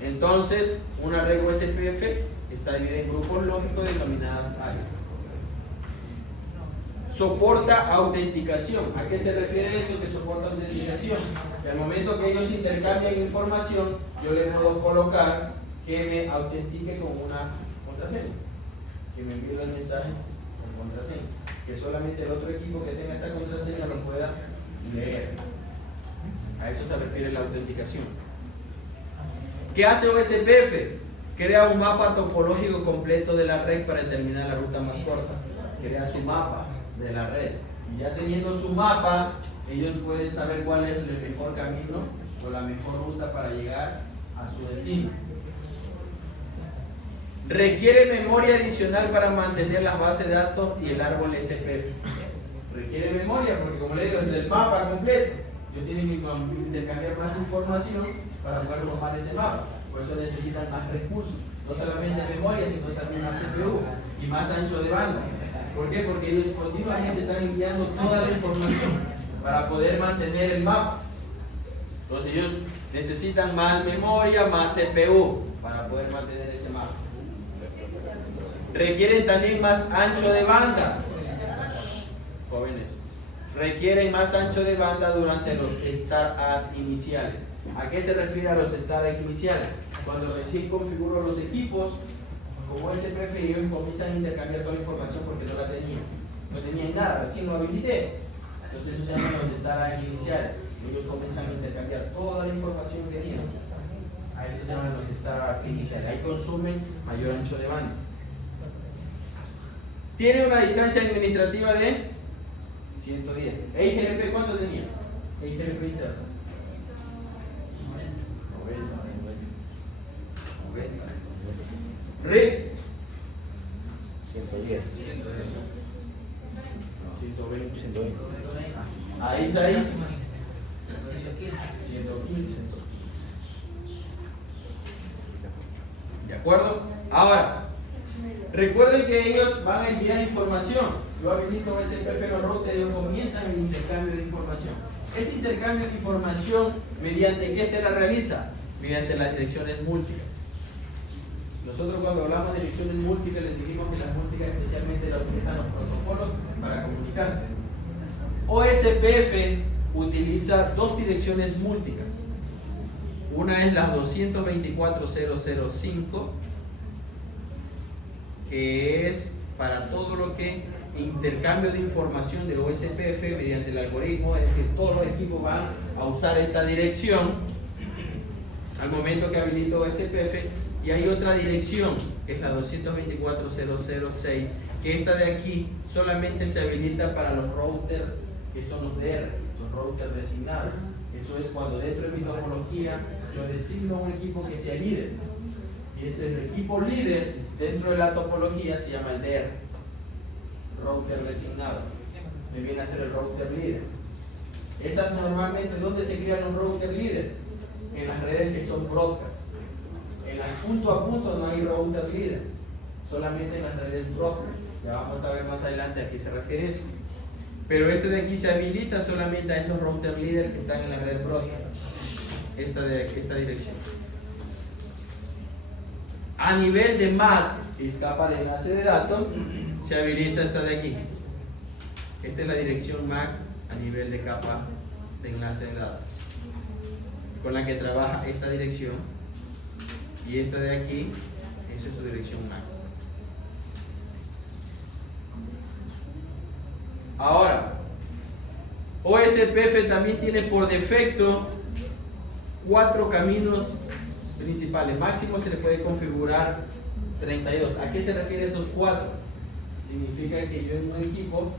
Entonces, una red OSPF está dividida en grupos lógicos denominadas áreas. Soporta autenticación. ¿A qué se refiere eso que soporta autenticación? Que al momento que ellos intercambian información, yo le puedo colocar que me autentique con una contraseña, que me envíe los mensajes con contraseña, que solamente el otro equipo que tenga esa contraseña lo pueda leer. A eso se refiere la autenticación. ¿Qué hace OSPF? Crea un mapa topológico completo de la red para determinar la ruta más corta. Crea su mapa de la red. Y ya teniendo su mapa, ellos pueden saber cuál es el mejor camino o la mejor ruta para llegar a su destino. Requiere memoria adicional para mantener las bases de datos y el árbol SPF. Requiere memoria porque, como le digo, es el mapa completo. Yo tengo que intercambiar más información para poder formar ese mapa. Por eso necesitan más recursos. No solamente memoria, sino también más CPU y más ancho de banda. ¿Por qué? Porque ellos continuamente están enviando toda la información para poder mantener el mapa. Entonces ellos necesitan más memoria, más CPU para poder mantener ese mapa. Requieren también más ancho de banda. Jóvenes. requieren más ancho de banda durante los startup iniciales. ¿A qué se refiere a los startup iniciales? Cuando recién configuro los equipos, como SPF, ellos comienzan a intercambiar toda la información porque no la tenían. No tenían nada, recién lo habilité. Entonces eso se llaman los startup iniciales. Ellos comienzan a intercambiar toda la información que tienen. A eso se llaman los startup iniciales. Ahí consumen mayor ancho de banda. Tiene una distancia administrativa de 110. ¿EIGRP cuánto tenía? EIGRP interno. 90. RIP 110. 120. Ahí 6. 115. ¿De acuerdo? Ahora, recuerden que ellos van a enviar información. Yo habilito SPF los routers, ellos comienzan el intercambio de información. Ese intercambio de información, ¿mediante qué se la realiza? Mediante las direcciones múltiples. Nosotros cuando hablamos de direcciones múltiples les dijimos que las múltiples especialmente las utilizan los protocolos para comunicarse. OSPF utiliza dos direcciones múltiples. Una es la 224.0.0.5, que es para todo lo que intercambio de información de OSPF mediante el algoritmo, es decir, todos los equipos van a usar esta dirección al momento que habilito OSPF. Y hay otra dirección, que es la 224.0.0.6, que esta de aquí solamente se habilita para los routers que son los DR, los routers designados. Eso es cuando dentro de mi topología yo designo un equipo que sea líder. Y ese el equipo líder dentro de la topología se llama el DR, router designado. Me viene a ser el router líder. Esas normalmente, ¿dónde se crean los router líder? En las redes que son broadcast. En las punto a punto no hay router líder, solamente en las redes broadcast. Ya vamos a ver más adelante a qué se refiere eso. Pero este de aquí se habilita solamente a esos router líder que están en la red broadcast. Esta dirección. A nivel de MAC, que es capa de enlace de datos, se habilita esta de aquí. Esta es la dirección MAC a nivel de capa de enlace de datos, con la que trabaja esta dirección. Y esta de aquí, esa es su dirección MAC. Ahora, OSPF también tiene por defecto 4 caminos principales. Máximo se le puede configurar 32. ¿A qué se refiere esos 4? Significa que yo en un equipo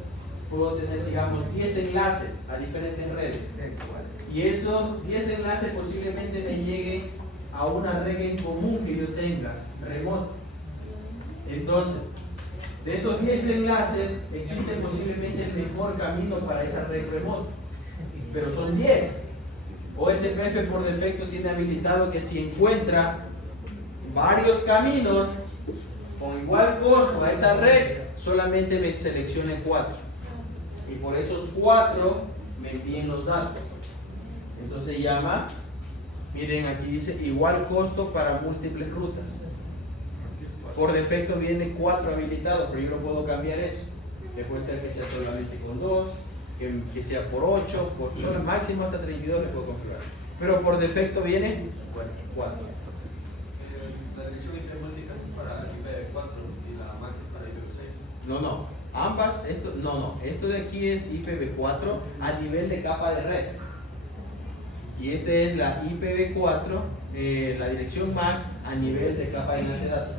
puedo tener, digamos, 10 enlaces a diferentes redes. Y esos 10 enlaces posiblemente me lleguen a una red en común que yo tenga, remoto. Entonces, de esos 10 enlaces, existe posiblemente el mejor camino para esa red remota. Pero son 10. OSPF por defecto tiene habilitado que si encuentra varios caminos con igual costo a esa red, solamente me seleccione 4. Y por esos 4 me envíen los datos. Eso se llama, miren aquí dice igual costo para múltiples rutas. Por defecto viene 4 habilitados, pero yo no puedo cambiar eso. Que puede ser que sea solamente con 2, que sea por 8, por solo máximo hasta 32 le puedo configurar. Pero por defecto viene 4. La dirección IP múltiple es para IPv4 y la MAC es para IPv6. No, ambas, esto de aquí es IPv4 a nivel de capa de red. Y esta es la IPv4, la dirección MAC a nivel de capa de enlace de datos.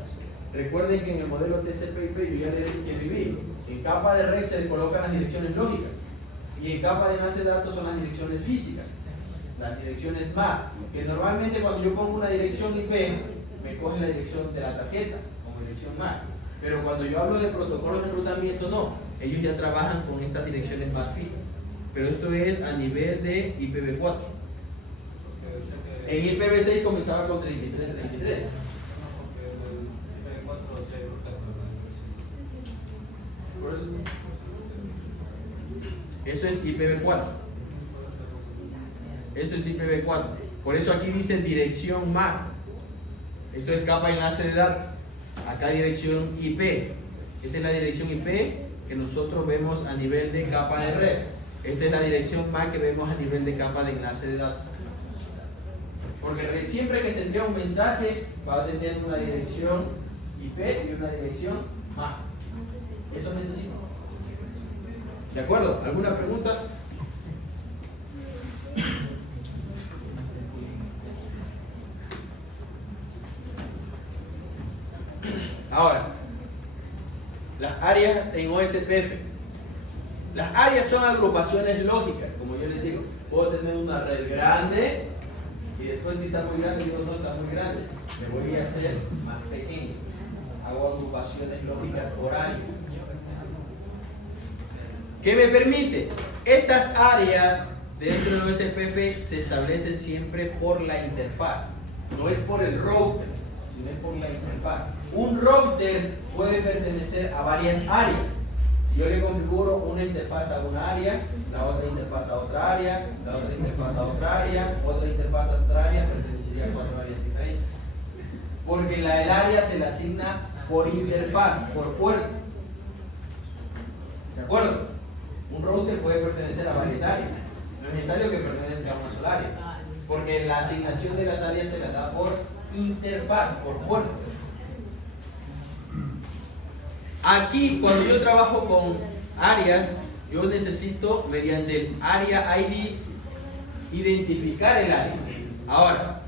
Recuerden que en el modelo TCP/IP yo ya les escribí, en capa de red se colocan las direcciones lógicas y en capa de enlace de datos son las direcciones físicas, las direcciones MAC, que normalmente cuando yo pongo una dirección IP me coge la dirección de la tarjeta como dirección MAC, pero cuando yo hablo de protocolos de enrutamiento no, ellos ya trabajan con estas direcciones MAC fijas, pero esto es a nivel de IPv4. En IPv6 comenzaba con 33. Por eso. Esto es IPv4. Esto es IPv4. Por eso aquí dice dirección MAC. Esto es capa de enlace de datos. Acá dirección IP. Esta es la dirección IP que nosotros vemos a nivel de capa de red. Esta es la dirección MAC que vemos a nivel de capa de enlace de datos. Porque siempre que se envía un mensaje va a tener una dirección IP y una dirección MAC. Eso necesito. ¿De acuerdo? ¿Alguna pregunta? Ahora, las áreas en OSPF. Las áreas son agrupaciones lógicas, como yo les digo. Puedo tener una red grande y después si está muy grande, digo no está muy grande. Me voy a hacer más pequeño. Hago agrupaciones lógicas por áreas. ¿Qué me permite? Estas áreas dentro de OSPF se establecen siempre por la interfaz. No es por el router, sino es por la interfaz. Un router puede pertenecer a varias áreas. Si yo le configuro una interfaz a una área, la otra interfaz a otra área, la otra interfaz a otra área, otra interfaz a otra área, pertenecería a 4 áreas diferentes. Porque el área se la asigna por interfaz, por puerto. ¿De acuerdo? Un router puede pertenecer a varias áreas. No es necesario que pertenezca a una sola área. Porque la asignación de las áreas se la da por interfaz, por puerto. Aquí, cuando yo trabajo con áreas, yo necesito, mediante el Area ID, identificar el área. Ahora,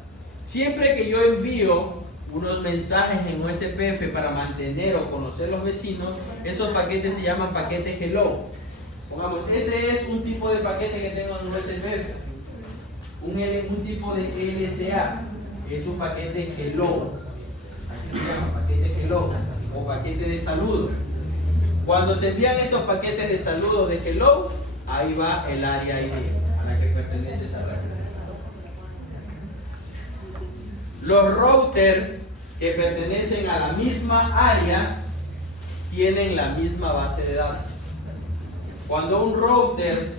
siempre que yo envío unos mensajes en OSPF para mantener o conocer los vecinos, esos paquetes se llaman paquetes hello. Pongamos, ese es un tipo de paquete que tengo en OSPF. Un tipo de LSA es un paquete hello. Así se llama, paquete hello. O paquete de saludo. Cuando se envían estos paquetes de saludo de hello, ahí va el área ID a la que pertenece esa red. Los routers que pertenecen a la misma área tienen la misma base de datos. Cuando un router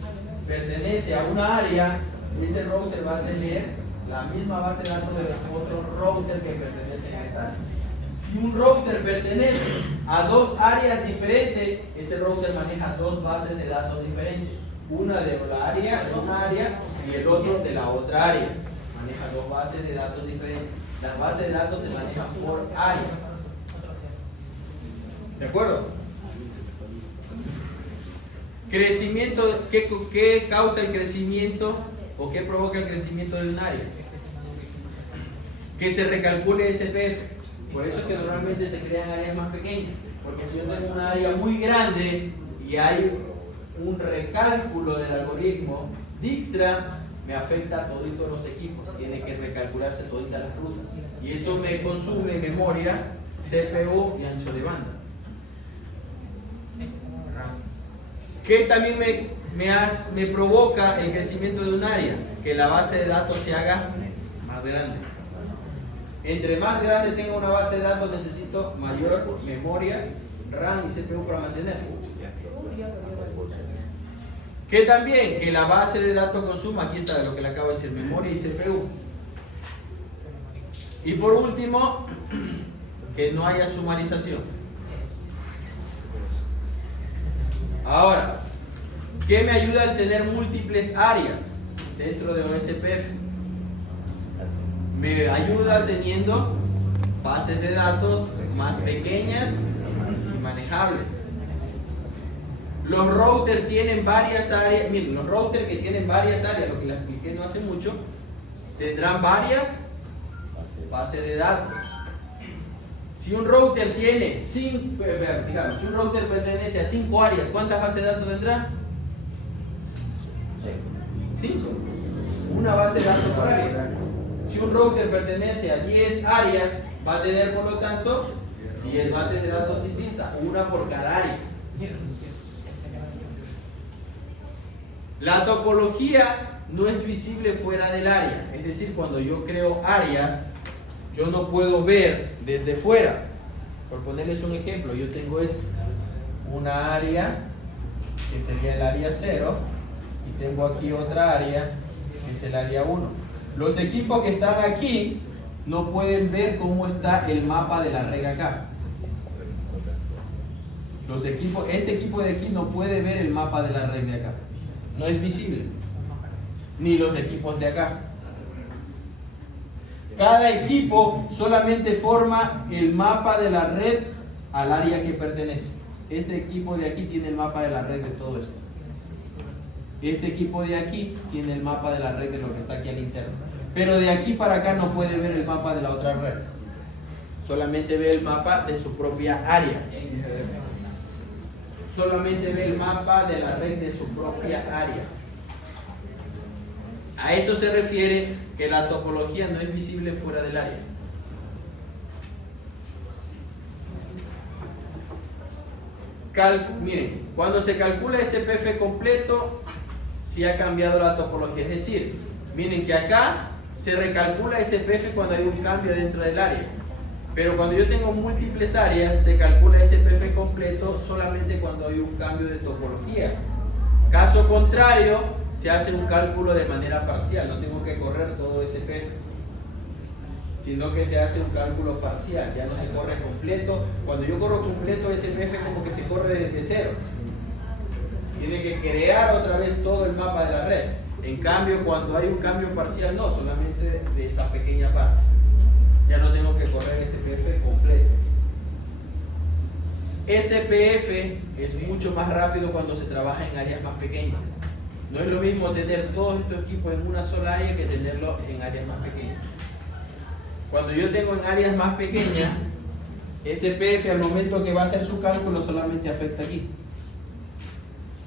pertenece a una área, ese router va a tener la misma base de datos de los otros routers que pertenecen a esa área. Si un router pertenece a dos áreas diferentes, ese router maneja dos bases de datos diferentes. Una de una área y el otro de la otra área. Maneja dos bases de datos diferentes. Las bases de datos se manejan por áreas. ¿De acuerdo? Crecimiento, ¿qué causa el crecimiento o qué provoca el crecimiento de un área? Que se recalcule SPF. Por eso es que normalmente se crean áreas más pequeñas, porque si yo tengo una área muy grande y hay un recálculo del algoritmo Dijkstra, me afecta a todos los equipos, tiene que recalcularse todas las rutas y eso me consume memoria, CPU y ancho de banda. ¿Qué también me provoca el crecimiento de un área? Que la base de datos se haga más grande. Entre más grande tenga una base de datos, necesito mayor memoria, RAM y CPU para mantener. Que también, que la base de datos consuma, aquí está lo que le acabo de decir, memoria y CPU. Y por último, que no haya sumarización. Ahora, ¿qué me ayuda al tener múltiples áreas dentro de OSPF? Me ayuda teniendo bases de datos más pequeñas y manejables. Los routers tienen varias áreas. Miren, los routers que tienen varias áreas, lo que les expliqué no hace mucho, tendrán varias bases de datos. Si un router tiene 5, digamos, si un router pertenece a 5 áreas, ¿cuántas bases de datos tendrá? 5. Una base de datos por área. Si un router pertenece a 10 áreas, va a tener por lo tanto 10 bases de datos distintas, una por cada área. La topología no es visible fuera del área, es decir, cuando yo creo áreas, yo no puedo ver desde fuera. Por ponerles un ejemplo, yo tengo esto, una área que sería el área 0 y tengo aquí otra área que es el área 1. Los equipos que están aquí no pueden ver cómo está el mapa de la red acá. Este equipo de aquí no puede ver el mapa de la red de acá. No es visible. Ni los equipos de acá. Cada equipo solamente forma el mapa de la red al área que pertenece. Este equipo de aquí tiene el mapa de la red de todo esto. Este equipo de aquí tiene el mapa de la red de lo que está aquí al interno. Pero de aquí para acá no puede ver el mapa de la otra red. Solamente ve el mapa de su propia área. Solamente ve el mapa de la red de su propia área. A eso se refiere que la topología no es visible fuera del área. Miren, cuando se calcula SPF completo, sí ha cambiado la topología. Es decir, miren que acá se recalcula SPF cuando hay un cambio dentro del área. Pero cuando yo tengo múltiples áreas, se calcula SPF completo solamente cuando hay un cambio de topología. Caso contrario, se hace un cálculo de manera parcial. No tengo que correr todo SPF, sino que se hace un cálculo parcial. Ya no se corre completo. Cuando yo corro completo SPF, como que se corre desde cero. Tiene que crear otra vez todo el mapa de la red. En cambio, cuando hay un cambio parcial, no, solamente de esa pequeña parte. Ya no tengo que correr SPF completo. SPF es mucho más rápido cuando se trabaja en áreas más pequeñas. No es lo mismo tener todos estos equipos en una sola área que tenerlo en áreas más pequeñas. Cuando yo tengo en áreas más pequeñas, SPF al momento que va a hacer su cálculo solamente afecta aquí.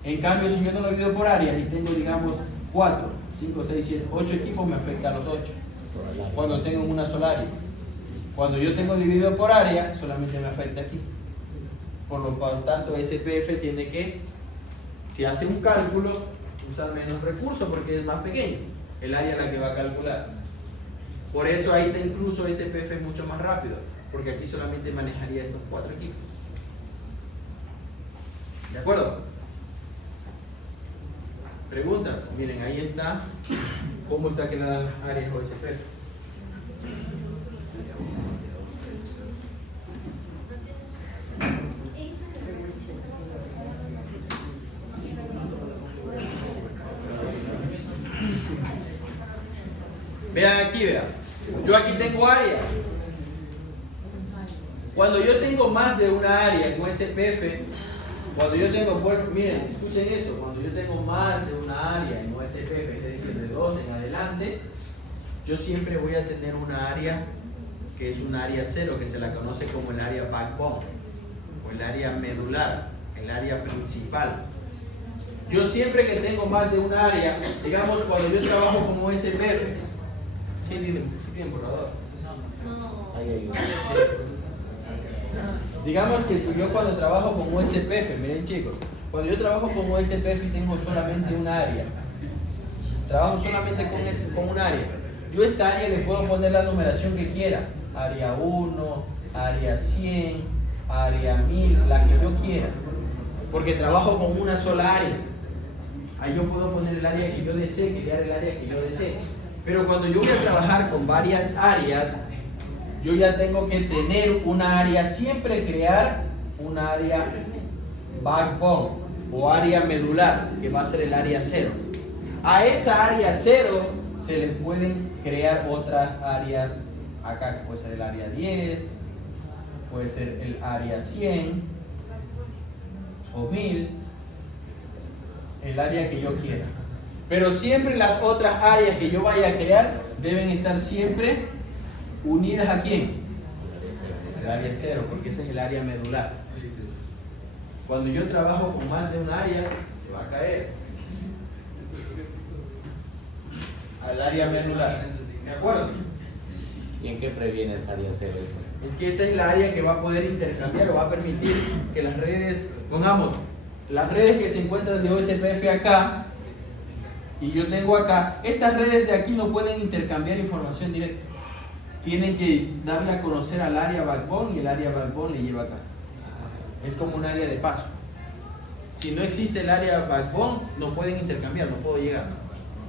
En cambio, si yo no lo divido por áreas y tengo, digamos, 4, 5, 6, 7, 8 equipos, me afecta a los 8. Cuando tengo en una sola área. Cuando yo tengo dividido por área, solamente me afecta aquí. Por lo tanto, SPF tiene que, si hace un cálculo, usar menos recursos porque es más pequeño el área a la que va a calcular. Por eso ahí está incluso SPF mucho más rápido, porque aquí solamente manejaría estos 4 equipos. ¿De acuerdo? Preguntas. Miren, ahí está cómo está creada las áreas OSPF. Vean aquí, vean. Yo aquí tengo áreas. Cuando yo tengo más de una área con SPF, cuando yo tengo, miren, escuchen esto, cuando yo tengo más de una área en OSPF, es decir, de 2 en adelante, yo siempre voy a tener una área que es un área cero, que se la conoce como el área backbone, o el área medular, el área principal. Yo siempre que tengo más de una área, digamos, cuando yo trabajo como SPF, sí tienen borrador. Digamos que yo cuando trabajo como SPF, miren chicos, cuando yo trabajo como SPF y tengo solamente un área, trabajo solamente con un área, yo a esta área le puedo poner la numeración que quiera, área 1, área 100, área 1000, la que yo quiera, porque trabajo con una sola área. Ahí yo puedo poner el área que yo desee, crear el área que yo desee. Pero cuando yo voy a trabajar con varias áreas, yo ya tengo que tener una área, siempre crear un área backbone o área medular, que va a ser el área 0. A esa área 0 se les pueden crear otras áreas acá, que puede ser el área 10, puede ser el área 100 o 1000, el área que yo quiera. Pero siempre las otras áreas que yo vaya a crear deben estar siempre unidas ¿a quién? El área 0, porque ese es el área medular. Cuando yo trabajo con más de un área, se va a caer al área medular. ¿De acuerdo? ¿Y en qué previene esa área 0? Es que esa es la área que va a poder intercambiar o va a permitir que las redes, pongamos, las redes que se encuentran de OSPF acá y yo tengo acá, estas redes de aquí no pueden intercambiar información directa. Tienen que darle a conocer al área backbone y el área backbone le lleva acá. Es como un área de paso. Si no existe el área backbone, no pueden intercambiar, no puedo llegar.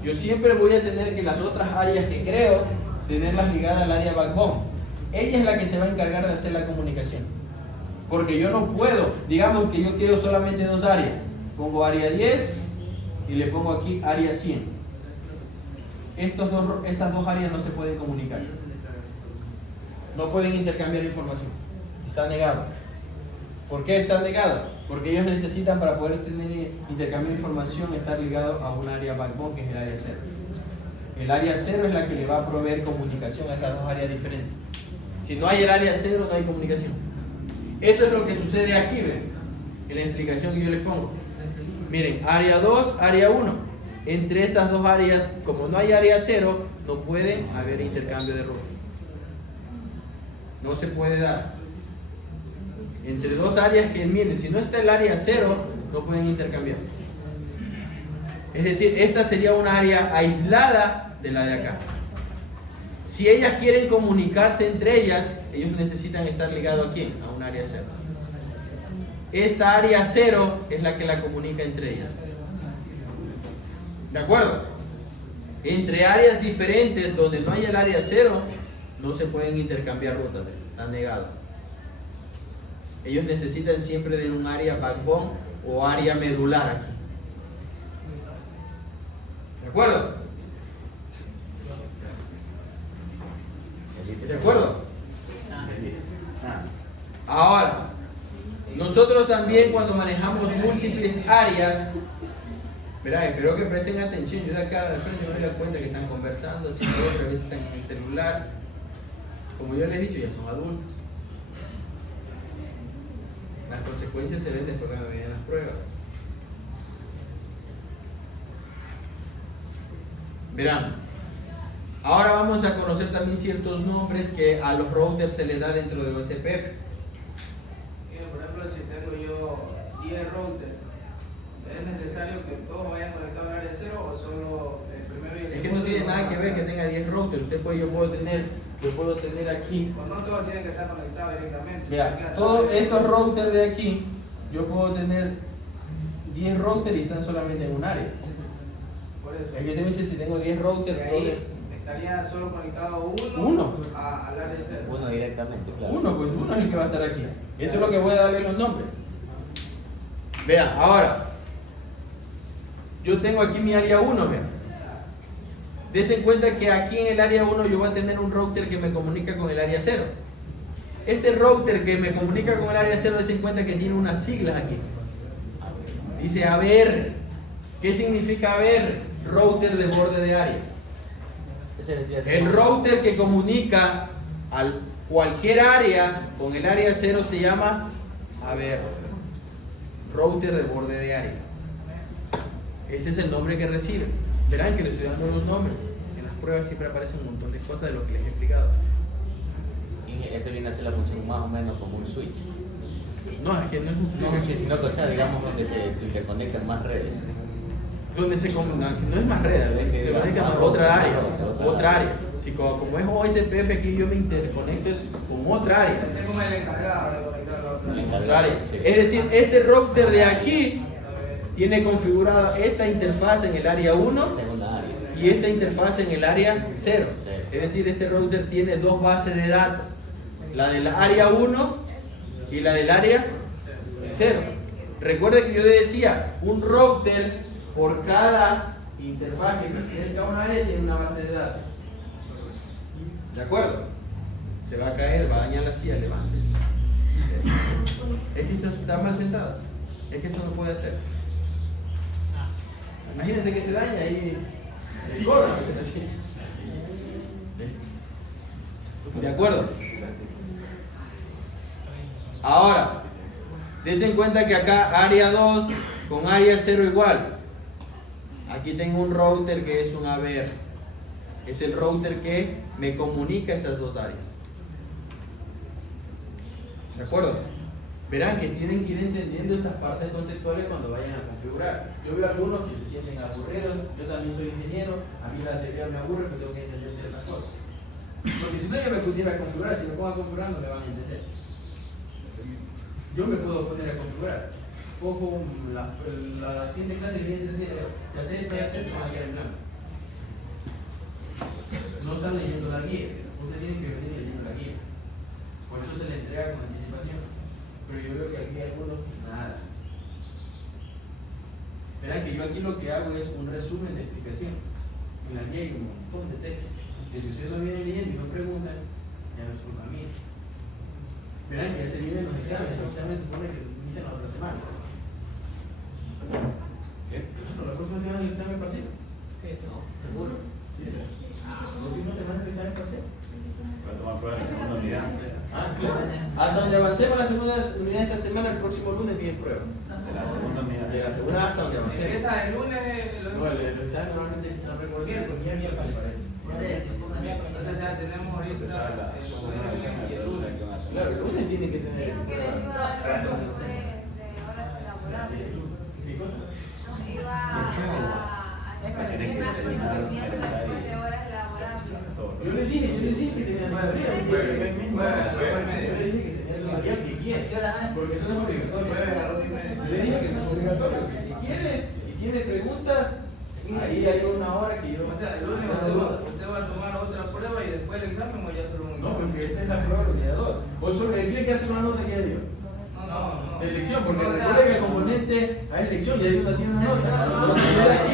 Yo siempre voy a tener que las otras áreas que creo, tenerlas ligadas al área backbone. Ella es la que se va a encargar de hacer la comunicación. Porque yo no puedo, digamos que yo quiero solamente 2 áreas. Pongo área 10 y le pongo aquí área 100. Estas dos áreas no se pueden comunicar. No pueden intercambiar información. Está negado. ¿Por qué está negado? Porque ellos necesitan, para poder tener intercambio de información, estar ligados a un área backbone, que es el área 0. El área 0 es la que le va a proveer comunicación a esas dos áreas diferentes. Si no hay el área 0, no hay comunicación. Eso es lo que sucede aquí, ¿ven? En la explicación que yo les pongo. Miren, área 2, área 1. Entre esas dos áreas, como no hay área 0, no puede haber intercambio de rutas. No se puede dar. Entre dos áreas que, miren, si no está el área 0, no pueden intercambiar. Es decir, esta sería una área aislada de la de acá. Si ellas quieren comunicarse entre ellas, ellos necesitan estar ligados ¿a quién? A un área 0. Esta área 0 es la que la comunica entre ellas. ¿De acuerdo? Entre áreas diferentes donde no hay el área 0, no se pueden intercambiar rutas. Está negado. Ellos necesitan siempre de un área backbone o área medular aquí. ¿De acuerdo? ¿De acuerdo? Ahora, nosotros también cuando manejamos múltiples áreas, verá, espero que presten atención. Yo de acá al frente me doy cuenta que están conversando, si no, otra vez están en el celular. Como yo les he dicho, ya son adultos. Las consecuencias se ven después cuando vienen las pruebas. Verán, ahora vamos a conocer también ciertos nombres que a los routers se les da dentro de OSPF. Por ejemplo, si tengo yo 10 routers, ¿es necesario que todos vayan conectados al área 0 o solo el primero y el segundo? Es que no tiene nada que ver que tenga 10 routers. Yo puedo tener aquí. Pues no todos tienen que estar conectados directamente. Vea, todos estos routers de aquí, yo puedo tener 10 routers y están solamente en un área. Por eso. Es que usted me dice si tengo 10 routers, Y ahí estaría solo conectado uno al área 0. Uno directamente, claro. uno es el que va a estar aquí. Eso es lo que voy a darle los nombres. Vean, ahora, yo tengo aquí mi área 1, vean. Dense cuenta que aquí en el área 1 yo voy a tener un router que me comunica con el área 0. Este router que me comunica con el área 0, dense cuenta que tiene unas siglas aquí. Dice ABR. ¿Qué significa ABR? Router de borde de área. El router que comunica a cualquier área con el área 0 se llama ABR. Router de borde de área. Ese es el nombre que recibe. Verán que le estoy dando los nombres. En las pruebas siempre aparecen un montón de cosas de lo que les he explicado. Y eso viene a ser la función más o menos como un switch. No, es que no es un switch. No, sino que, o sea, digamos, donde se interconectan más redes. Donde se comunica, no es más red, se conecta a otra área. Si como es OSPF aquí yo me interconecto es con otra área. Es como el encargado de conectar a la Otra área. Sí. Es decir, este router de aquí tiene configurada esta interfaz en el área 1 Segunda área. y esta interfaz en el área 0. Sí. Es decir, este router tiene dos bases de datos, la del área 1 y la del área 0. Recuerda que yo le decía, un router por cada interfaz que pertenezca a un área tiene una base de datos. ¿De acuerdo? Se va a caer, va a dañar la silla, levántese. Es que está mal sentado. Es que eso no puede hacer. Imagínense que se daña y se corra. ¿De acuerdo? Ahora, dense en cuenta que acá área 2 con área 0 igual. Aquí tengo un router que es un ABR. Es el router que me comunica estas dos áreas. ¿De acuerdo? Verán que tienen que ir entendiendo estas partes conceptuales cuando vayan a configurar. Yo veo algunos que se sienten aburridos. Yo también soy ingeniero. A mí la teoría me aburre, pero tengo que entender ciertas cosas. Porque si no yo me pusiera a configurar, si me pongo a configurar no me van a entender. Yo me puedo poner a configurar. Cojo la siguiente clase que viene si hace esto y hace esto, van a quedar en blanco. No están leyendo la guía. Usted tiene que venir leyendo la guía. Por eso se le entrega con anticipación. Pero yo veo que aquí hay algunos nada. Verán que yo aquí lo que hago es un resumen de explicación. En la guía hay un montón de texto. Que si ustedes lo vienen leyendo y no preguntan, ya no es culpa mía. Verán que ya se vienen los exámenes. Los exámenes se supone que inician la otra semana. ¿Qué? No, la próxima semana es el examen parcial. Sí, no. ¿Seguro? Sí. La próxima semana es el examen parcial. Para tomar prueba de segunda unidad. Ah, claro. Hasta donde avancemos la segunda unidad de esta semana, el próximo lunes tiene prueba. De la segunda unidad. De la segunda hasta donde avancemos. Empieza el lunes. No, el examen normalmente no recuerdo si es con miércoles, me parece. Entonces ya tenemos ahorita el jueves y el lunes. Claro, el lunes tiene que tener. Dijo que le iba a dar de horas laborables. ¿Qué cosa? Iba a repartir más conocimiento después de horas laborables. Yo le dije que tenía mayoría. Yo le dije que tenía la mayoría que quiere. Porque eso no es obligatorio. Yo le dije que no es obligatorio. Que si quiere y tiene preguntas, ahí hay una hora que yo. O sea, el lunes usted va a tomar otra prueba y después el examen o ya solo un No, examen. porque esa es la prueba de la unidad 2. O solo quiere que hace una nota que ya dio. No. De elección, porque O sea, recuerda que el componente hay elección, ya uno tiene una nota. Entonces, yo de aquí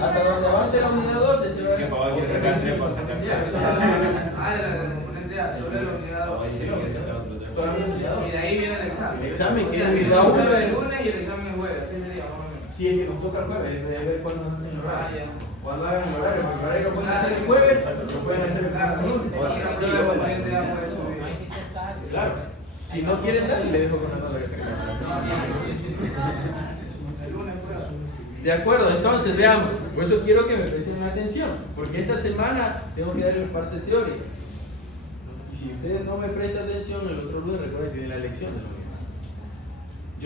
hasta donde avance la unidad 2, se va a. Que papá quiere sacar 3 para sacar 6. de la componente A, sobre la unidad 2. Ahí se quiere sacar otro tema. Solamente unidad 2. Y de ahí viene el examen. El examen, O que sea, es el unidad uno. examen el lunes y el examen el jueves, así sería más o menos. Si es que nos toca el jueves, debe ver cuándo hacen el horario. Ah, ya. Cuando hagan el horario, porque el horario lo pueden hacer el jueves, lo pueden hacer el Claro, próximo lunes. y la prueba de componente A puede subir. Claro. Si no quieren dar, le dejo con la nota que sacaron. El lunes prueba. De acuerdo, entonces veamos. Por eso quiero que me presten atención, porque esta semana tengo que darle parte teórica. Y si ustedes no me prestan atención, el otro lunes recuerden que tiene la lección de lo que.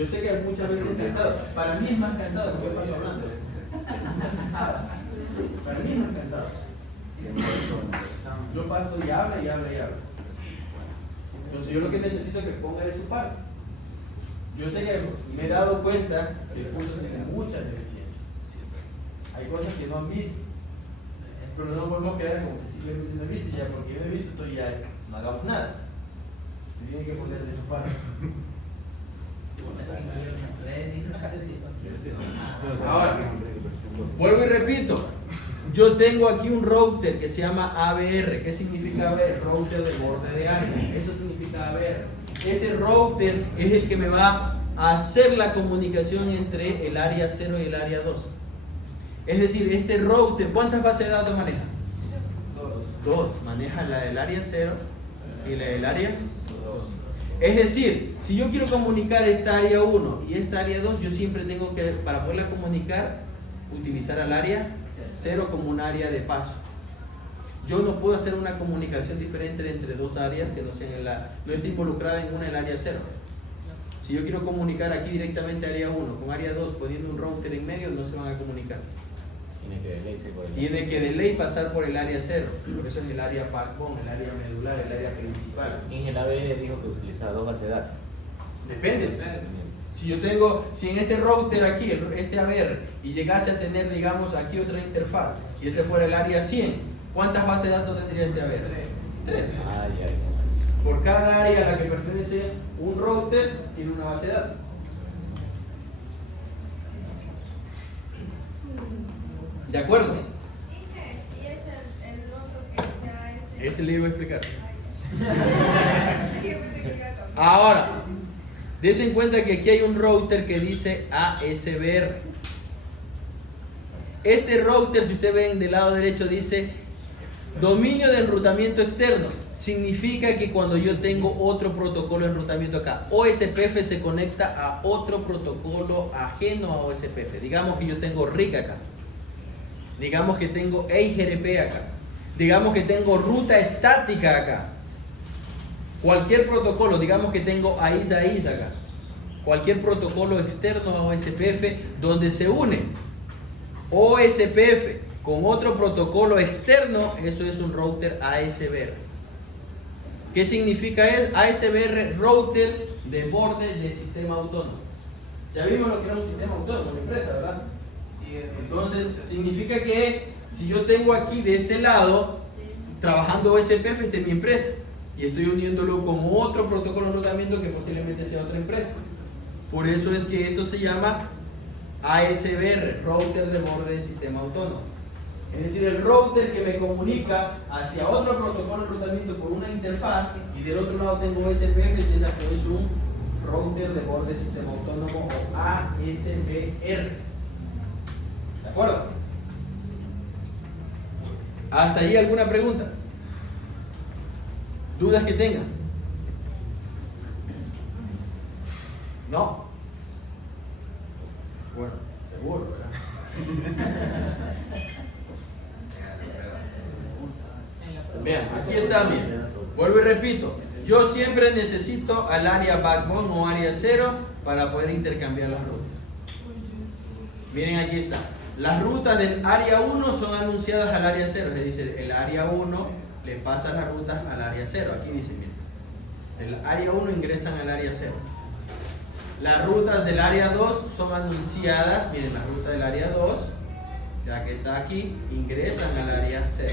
Yo sé que muchas veces es cansado. Para mí es más cansado porque paso hablando. Para mí es más cansado. Yo paso y habla y habla y habla. Entonces yo lo que necesito es que ponga de su parte. Yo sé que me he dado cuenta que el curso tiene muchas deficiencias. Hay cosas que no han visto. Pero no podemos quedar como que simplemente no he visto ya, porque yo no he visto, entonces ya no hagamos nada. Tienen que poner de su parte. Ahora, vuelvo y repito. Yo tengo aquí un router que se llama ABR. ¿Qué significa ABR? Router de borde de área. Eso significa ABR. Este router es el que me va a hacer la comunicación entre el área 0 y el área 2. Es decir, este router, ¿cuántas bases de datos maneja? Dos. Maneja la del área 0 y la del área 2. Es decir, si yo quiero comunicar esta área 1 y esta área 2, yo siempre tengo que, para poderla comunicar, utilizar al área 0 como un área de paso. Yo no puedo hacer una comunicación diferente entre dos áreas que no sean no esté involucrada en una el área 0. Si yo quiero comunicar aquí directamente área 1 con área 2 poniendo un router en medio, no se van a comunicar. Tiene que de ley pasar por el área 0. Por eso es el área backbone, el área medular, el área principal. En el ABR dijo que utilizaba 2 bases de datos. Depende. Si en este router aquí, este ABR, y llegase a tener, digamos, aquí otra interfaz, y ese fuera el área 100, ¿cuántas bases de datos tendría este ABR? 3. Por cada área a la que pertenece un router, tiene una base de datos. ¿De acuerdo? ¿Y es el otro que sea ese? Ese le iba a explicar. Ahora, des en cuenta que aquí hay un router que dice ASBR. Este router, si ustedes ven del lado derecho, dice dominio de enrutamiento externo. Significa que cuando yo tengo otro protocolo de enrutamiento acá, OSPF se conecta a otro protocolo ajeno a OSPF. Digamos que yo tengo RIC acá. Digamos que tengo EIGRP acá. Digamos que tengo ruta estática acá. Cualquier protocolo, digamos que tengo AIS acá. Cualquier protocolo externo a OSPF donde se une OSPF con otro protocolo externo, eso es un router ASBR. ¿Qué significa eso? ASBR, router de borde de sistema autónomo. Ya vimos lo que era un sistema autónomo, una empresa, ¿verdad? Entonces, significa que si yo tengo aquí de este lado, trabajando OSPF, esta es mi empresa, y estoy uniéndolo con otro protocolo de enrutamiento que posiblemente sea otra empresa. Por eso es que esto se llama ASBR, router de borde de sistema autónomo. Es decir, el router que me comunica hacia otro protocolo de enrutamiento por una interfaz, y del otro lado tengo SPF, que es un router de borde de sistema autónomo o ASBR. ¿De acuerdo? ¿Hasta ahí alguna pregunta? ¿Dudas que tengan? ¿No? Bueno, seguro, ¿verdad? Vean, aquí está, miren. Vuelvo y repito. Yo siempre necesito al área backbone o área 0 para poder intercambiar las rutas. Miren, aquí está. Las rutas del área 1 son anunciadas al área 0. Es decir, el área 1 le pasa las rutas al área 0. Aquí dice, miren. El área 1 ingresan al área 0. Las rutas del área 2 son anunciadas. Miren, la ruta del área 2, la que está aquí, ingresan al área 0.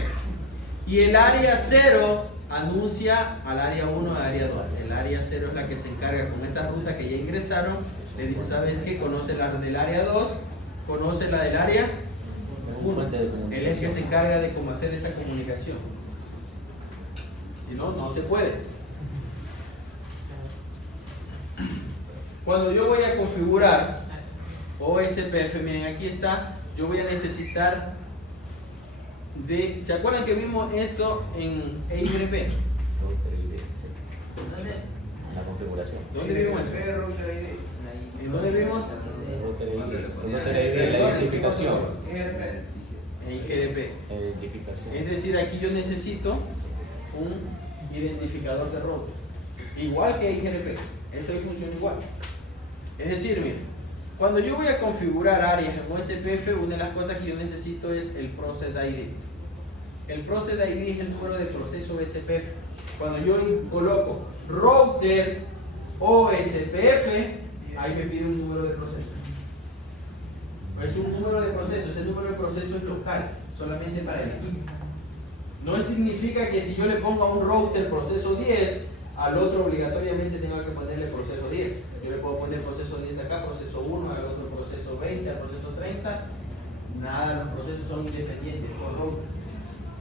Y el área 0 anuncia al área 1 y al área 2. El área 0 es la que se encarga con estas rutas que ya ingresaron. Le dice, ¿sabes qué? Conoce la del área 2, conoce la del área 1. Él es el que se encarga de cómo hacer esa comunicación. Si no, no se puede. Cuando yo voy a configurar OSPF, miren, aquí está, yo voy a necesitar de... ¿Se acuerdan que vimos esto en EYP? ¿Dónde? La configuración. ¿Dónde vimos esto? ¿En dónde vimos? La identificación. En IGDP. Identificación. Es decir, aquí yo necesito un identificador de router. Igual que IGDP. Esto funciona igual. Es decir, miren, cuando yo voy a configurar áreas en OSPF, una de las cosas que yo necesito es el Process ID. El Process ID es el número de proceso OSPF. Cuando yo coloco router OSPF, ahí me pide un número de proceso. Es un número de proceso, ese número de proceso es local, solamente para el equipo. No significa que si yo le pongo a un router proceso 10, al otro obligatoriamente tengo que ponerle proceso 10. Yo le puedo poner proceso 10 acá, proceso 1, al otro proceso 20, al proceso 30. Nada, los procesos son independientes por router.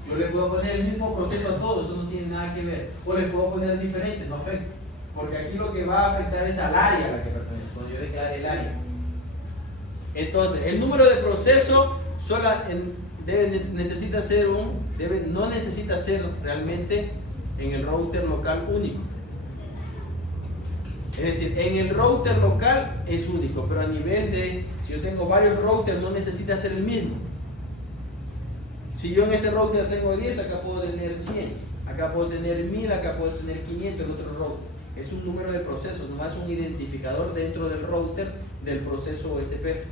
Yo le puedo poner el mismo proceso a todos, eso no tiene nada que ver. O le puedo poner diferente, no afecta. Porque aquí lo que va a afectar es al área a la que pertenece, cuando yo declare el área. Entonces, el número de proceso necesita ser no necesita ser realmente en el router local único. Es decir, en el router local es único, pero a nivel de, si yo tengo varios routers, no necesita ser el mismo. Si yo en este router tengo 10, acá puedo tener 100, acá puedo tener 1000, acá puedo tener 500 en otro router. Es un número de procesos, nomás un identificador dentro del router del proceso OSPF.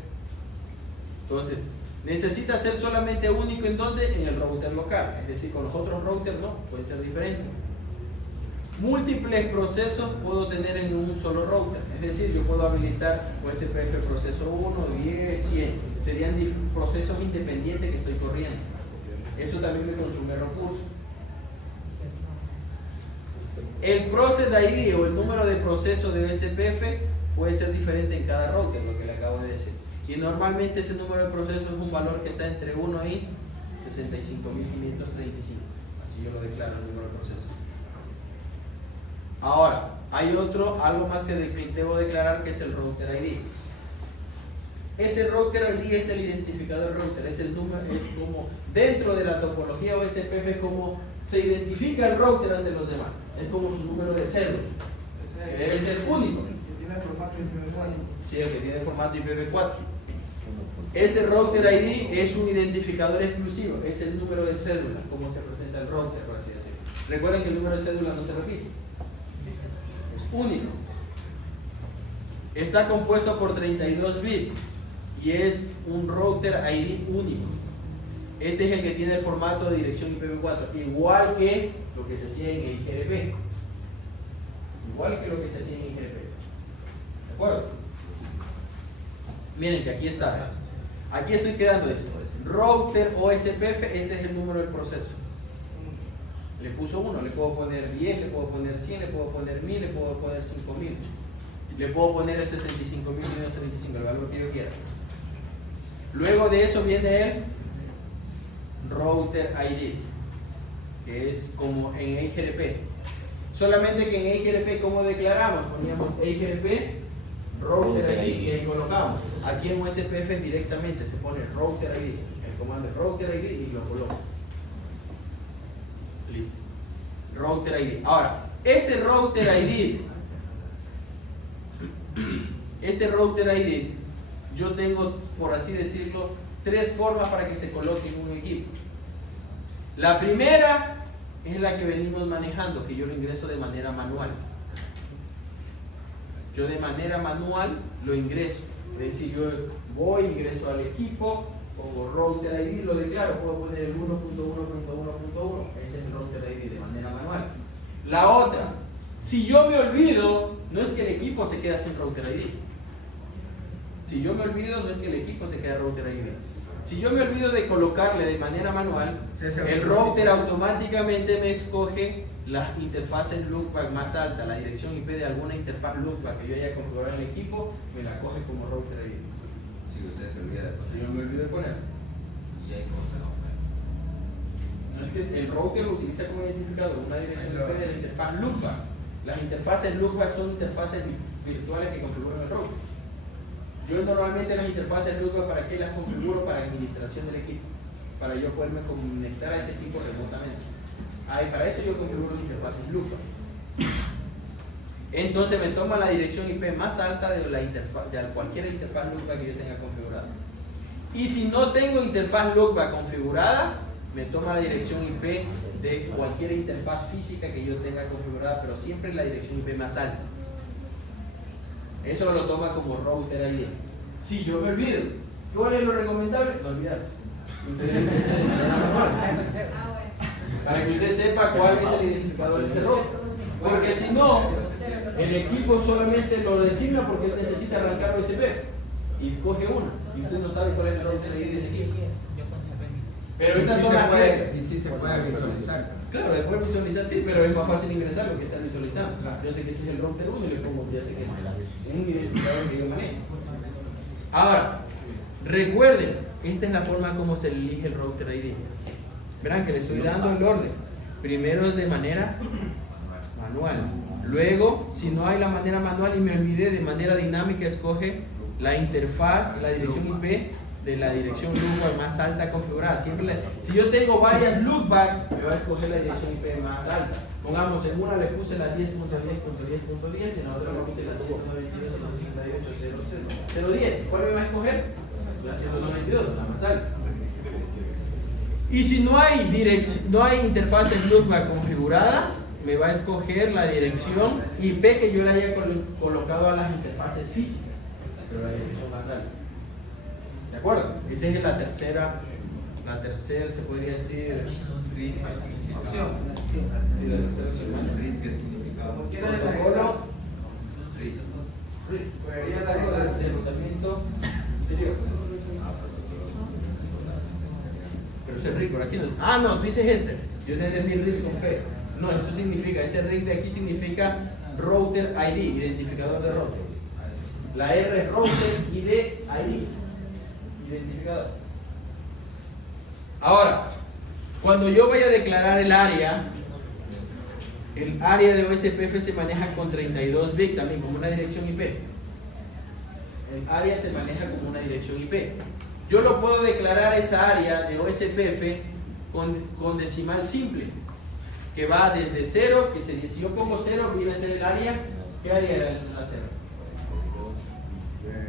Entonces, necesita ser solamente único ¿en dónde? En el router local. Es decir, con los otros routers no, pueden ser diferentes. Múltiples procesos puedo tener en un solo router. Es decir, yo puedo habilitar OSPF proceso 1, 10, 100. Serían procesos independientes que estoy corriendo. Eso también me consume recursos. El Process ID o el número de proceso de OSPF puede ser diferente en cada router, lo que le acabo de decir. Y normalmente ese número de procesos es un valor que está entre 1 y 65.535. Así yo lo declaro, el número de procesos. Ahora, hay algo más que debo declarar, que es el router ID. Ese router ID es el identificador router, es el número, es como dentro de la topología OSPF, es como se identifica el router ante los demás. Es como su número de cédula, que debe ser único. Que tiene formato IPv4. Sí, el que tiene formato IPv4. Este router ID es un identificador exclusivo, es el número de cédula, como se presenta el router, por así decirlo. Recuerden que el número de cédula no se repite, es único. Está compuesto por 32 bits y es un router ID único. Este es el que tiene el formato de dirección IPv4, igual que lo que se hacía en IGDP. Igual que lo que se hacía en IGDP. ¿De acuerdo? Miren que aquí está. Aquí estoy creando esto. Router OSPF, este es el número del proceso. Le puso 1, le puedo poner 10, le puedo poner 100, le puedo poner 1000, le puedo poner 5000. Le puedo poner el 65.535, el valor que yo quiera. Luego de eso viene el Router ID, que es como en EIGRP. Solamente que en EIGRP, ¿cómo declaramos? Poníamos EIGRP, Router ID y ahí colocamos. Aquí en USPF directamente se pone Router ID, el comando es Router ID y lo coloco. Listo. Router ID. Ahora, este Router ID, yo tengo, por así decirlo, 3 formas para que se coloque en un equipo. La primera es la que venimos manejando, que yo lo ingreso de manera manual. Yo de manera manual lo ingreso. Es decir, yo voy, ingreso al equipo, pongo Router ID, lo declaro, puedo poner el 1.1.1.1, ese es el Router ID de manera manual. La otra, si yo me olvido, no es que el equipo se queda sin Router ID. Si yo me olvido, no es que el equipo se queda Router ID. Si yo me olvido de colocarle de manera manual, el router automáticamente me escoge las interfaces loopback más altas, la dirección IP de alguna interfaz loopback que yo haya configurado en el equipo, me la coge como Router ID. Si usted se olvida de Si yo me olvido de poner. y hay cosas no. No es que el router lo utiliza como identificador, una dirección IP de la interfaz loopback. Las interfaces loopback son interfaces virtuales que configuran el router. Yo normalmente las interfaces loopback, ¿para qué las configuro? Para administración del equipo, para yo poderme conectar a ese equipo remotamente. Para eso yo configuro las interfaces loopback. Entonces me toma la dirección IP más alta de cualquier interfaz loopback que yo tenga configurada. Y si no tengo interfaz loopback configurada, me toma la dirección IP de cualquier interfaz física que yo tenga configurada, pero siempre la dirección IP más alta. Eso lo toma como Router ID. Si yo me olvido, ¿cuál es lo recomendable? No olvidarse. Ustedes empiecen de manera manual. Para que usted sepa cuál es el identificador de ese router. Porque si no, el equipo solamente lo designa porque él necesita arrancar USB y escoge una. Y usted no sabe cuál es el Router ID de ese equipo. Pero estas son las reglas. Y sí se puede visualizar. Claro, después visualizar sí, pero es más fácil ingresar lo que está visualizando. Yo sé que ese es el router 1 y le pongo, ya sé que es un identificador que yo manejo. Ahora, recuerden, esta es la forma como se elige el Router ID. Verán que le estoy dando el orden. Primero es de manera manual. Luego, si no hay la manera manual y me olvidé, de manera dinámica escoge la interfaz, la dirección IP de la dirección loopback más alta configurada. Siempre si yo tengo varias loopback, me va a escoger la dirección IP más alta. Pongamos, en una le puse la 10.10.10.10, en la otra le puse la 192.168.0.0.010. ¿Cuál me va a escoger? La 192, la más alta. Y si no hay interfaces loopback configurada, me va a escoger la dirección IP que yo le haya colocado a las interfaces físicas, pero la dirección más alta. ¿De acuerdo? Esa es la tercera, se podría decir, Opción. Sí, la tercera opción. ¿RID qué significa? Como quiera de la Protocolo, RID. sería la regla de enrutamiento interior. Pero ese RID por aquí no es. Ah, no, tú dices este. Yo te entendí el RID con P. No, esto significa, este RID de aquí significa Router ID, identificador de router. La R es Router ID, identificador. Ahora, cuando yo vaya a declarar el área de OSPF se maneja con 32 bits también, como una dirección IP. El área se maneja como una dirección IP. Yo lo puedo declarar esa área de OSPF con decimal simple, que va desde 0, que sería, si yo pongo 0, viene a ser el área. ¿Qué área era la 0?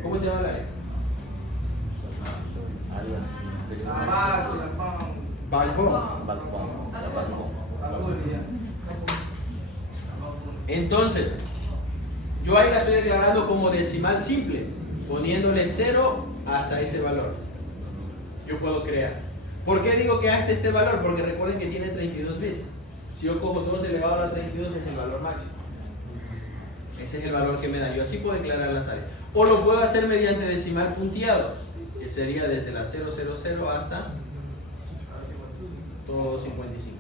¿Cómo se llama el área? Balcón. Entonces, yo ahí la estoy declarando como decimal simple, poniéndole 0 hasta este valor. Yo puedo crear. ¿Por qué digo que hasta este valor? Porque recuerden que tiene 32 bits. Si yo cojo 2 elevado a la 32 es el valor máximo. Ese es el valor que me da. Yo así puedo declarar las áreas. O lo puedo hacer mediante decimal punteado, que sería desde la 000 hasta 255.